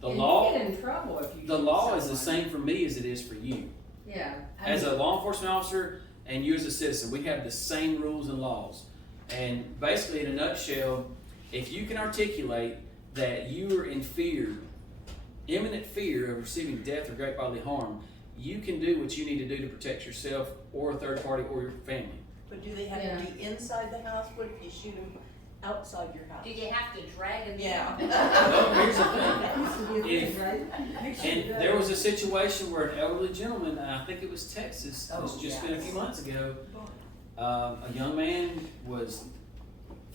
The And law, you get in trouble if you the shoot law is the someone. same for me as it is for you. Yeah. I As mean, a law enforcement officer and you as a citizen, we have the same rules and laws. And basically, in a nutshell, if you can articulate that you are in fear, imminent fear of receiving death or great bodily harm, you can do what you need to do to protect yourself or a third party or your family. But do they have to be inside the house? What if you shoot them outside your house? do you have to drag them Yeah. down? Well, here's the thing. And there was a situation where an elderly gentleman, and I think it was Texas, it was just been a few months ago, a young man was,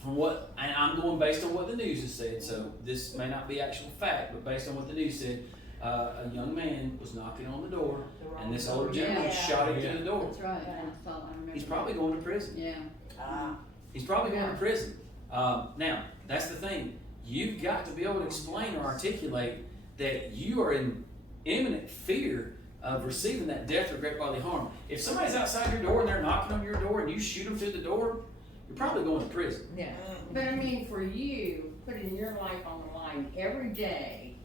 from what, and I'm going based on what the news has said, so this may not be actual fact, but based on what the news said, a young man was knocking on the door, and this older gentleman Yeah. shot him through the door. That's right, I saw, I remember. He's probably going to prison. Yeah. Ah. He's probably going to prison. Now, that's the thing. You've got to be able to explain or articulate that you are in imminent fear of receiving that death or great bodily harm. If somebody's outside your door and they're knocking on your door and you shoot them through the door, you're probably going to prison. Yeah. But I mean, for you, putting your life on the line every day,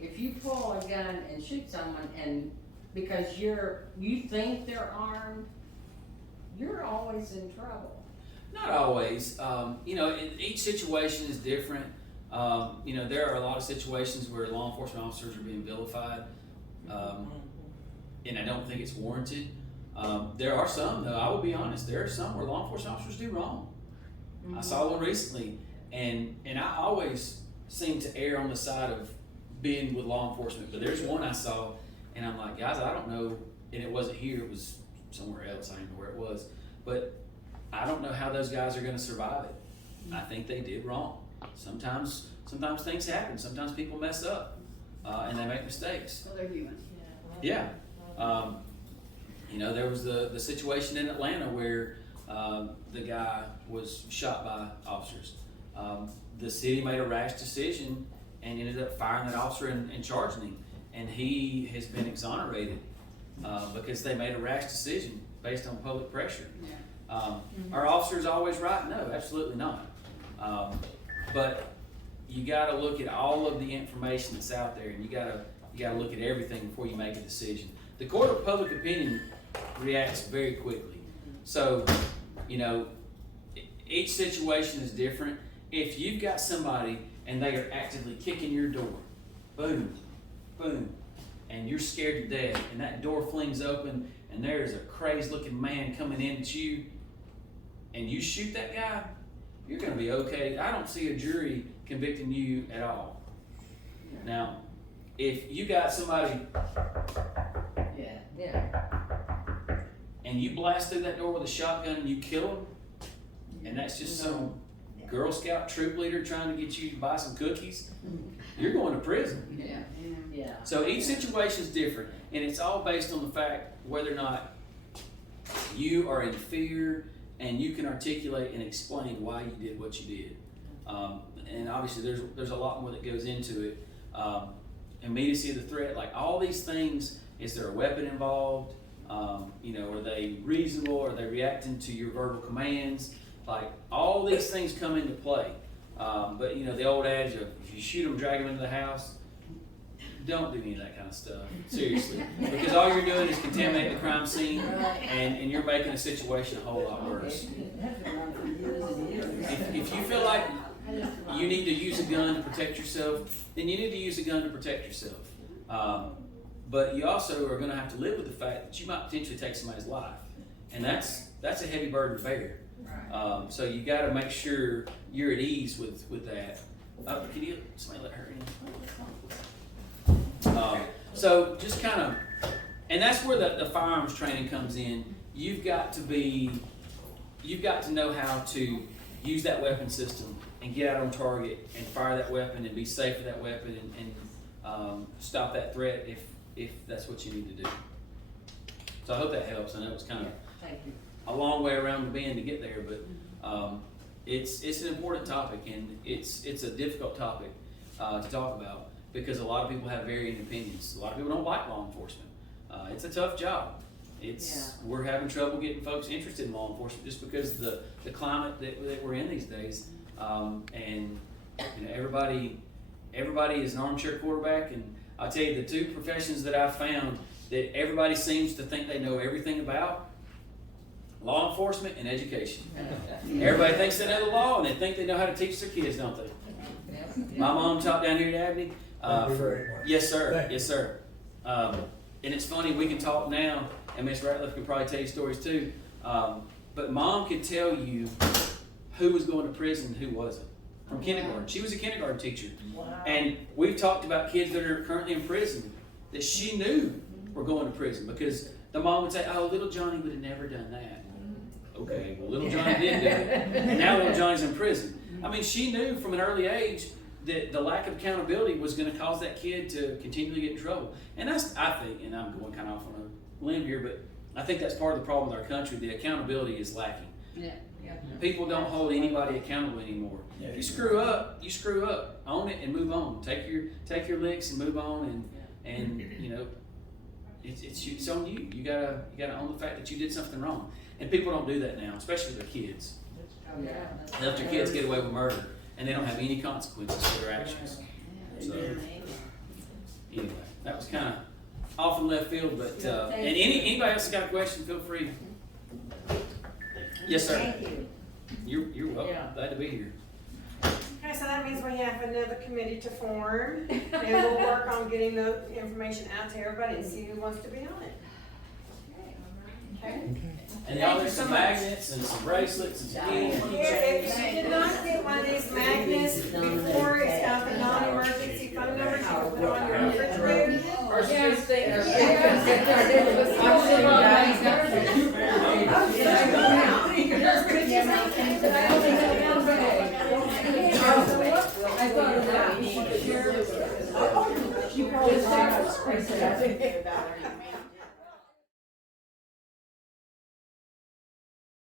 if you pull a gun and shoot someone and because you think they're armed, you're always in trouble. Not always. Each situation is different. There are a lot of situations where law enforcement officers are being vilified, and I don't think it's warranted. There are some, though, I will be honest, there are some where law enforcement officers do wrong. I saw one recently, and I always seem to err on the side of being with law enforcement, but there's one I saw, and I'm like, guys, I don't know, and it wasn't here, it was somewhere else, I don't know where it was, but I don't know how those guys are going to survive it. I think they did wrong. Sometimes things happen. Sometimes people mess up, and they make mistakes. Well, they're human. Yeah. There was the situation in Atlanta where the guy was shot by officers. The city made a rash decision and ended up firing that officer and charging him. And he has been exonerated because they made a rash decision based on public pressure. Yeah. Are officers always right? No, absolutely not. But you got to look at all of the information that's out there, and you got to look at everything before you make a decision. The court of public opinion reacts very quickly. So, each situation is different. If you've got somebody and they are actively kicking your door, boom, boom, and you're scared to death, and that door flings open, and there's a crazed-looking man coming in at you, and you shoot that guy, you're going to be okay. I don't see a jury convicting you at all. Now, if you got somebody and you blast through that door with a shotgun and you kill them, and that's just some Girl Scout troop leader trying to get you to buy some cookies, you're going to prison. Yeah. So each situation is different, and it's all based on the fact whether or not you are in fear and you can articulate and explain why you did what you did. And obviously there's a lot more that goes into it. Immediacy of the threat, like all these things, is there a weapon involved? Are they reasonable? Are they reacting to your verbal commands? Like all these things come into play. But the old adage of if you shoot them, drag them into the house, don't do any of that kind of stuff, seriously. Because all you're doing is contaminating the crime scene, and you're making a situation a whole lot worse. If you feel like you need to use a gun to protect yourself, then you need to use a gun to protect yourself. But you also are going to have to live with the fact that you might potentially take somebody's life, and that's a heavy burden to bear. So you got to make sure you're at ease with that. Can somebody let her in? So just kind of, and that's where the firearms training comes in. You've got to know how to use that weapon system and get out on target and fire that weapon and be safe with that weapon and stop that threat if that's what you need to do. So I hope that helps. I know it's kind of Thank you. a long way around the bend to get there, but it's an important topic, and it's a difficult topic to talk about because a lot of people have varying opinions. A lot of people don't like law enforcement. It's a tough job. We're having trouble getting folks interested in law enforcement just because of the climate that we're in these days. And you know, everybody is an armchair quarterback, and I'll tell you the two professions that I've found that everybody seems to think they know everything about: law enforcement and education. Everybody thinks they know the law, and they think they know how to teach their kids, don't they? My mom taught down here at Abney. Yes, sir. Yes, sir. And it's funny, we can talk now, and Miss Ratliff can probably tell you stories too. But Mom could tell you who was going to prison and who wasn't from kindergarten. She was a kindergarten teacher. Wow. And we've talked about kids that are currently in prison that she knew were going to prison because the mom would say, "Oh, little Johnny would have never done that." Okay, well, little Johnny did do it, and now little Johnny's in prison. I mean, she knew from an early age that the lack of accountability was going to cause that kid to continually get in trouble. And I think, and I'm going kind of off on a limb here, but I think that's part of the problem with our country. The accountability is lacking. Yeah. People don't hold anybody accountable anymore. If you screw up, you screw up. Own it and move on. Take your licks and move on, and you know, it's on you. You gotta own the fact that you did something wrong. And people don't do that now, especially their kids. They let their kids get away with murder, and they don't have any consequences for their actions. So, anyway, that was kind of off in left field, but and anybody else got a question, feel free. Yes, sir. Thank you. You're welcome. Glad to be here. Okay, so that means we have another committee to form, and we'll work on getting the information out to everybody and see who wants to be on it. Okay? And y'all, there's some magnets and some bracelets and some keys. If you did not get one of these magnets before, it's got the non-emergency phone number, you can put it on your refrigerator. Or just think, She probably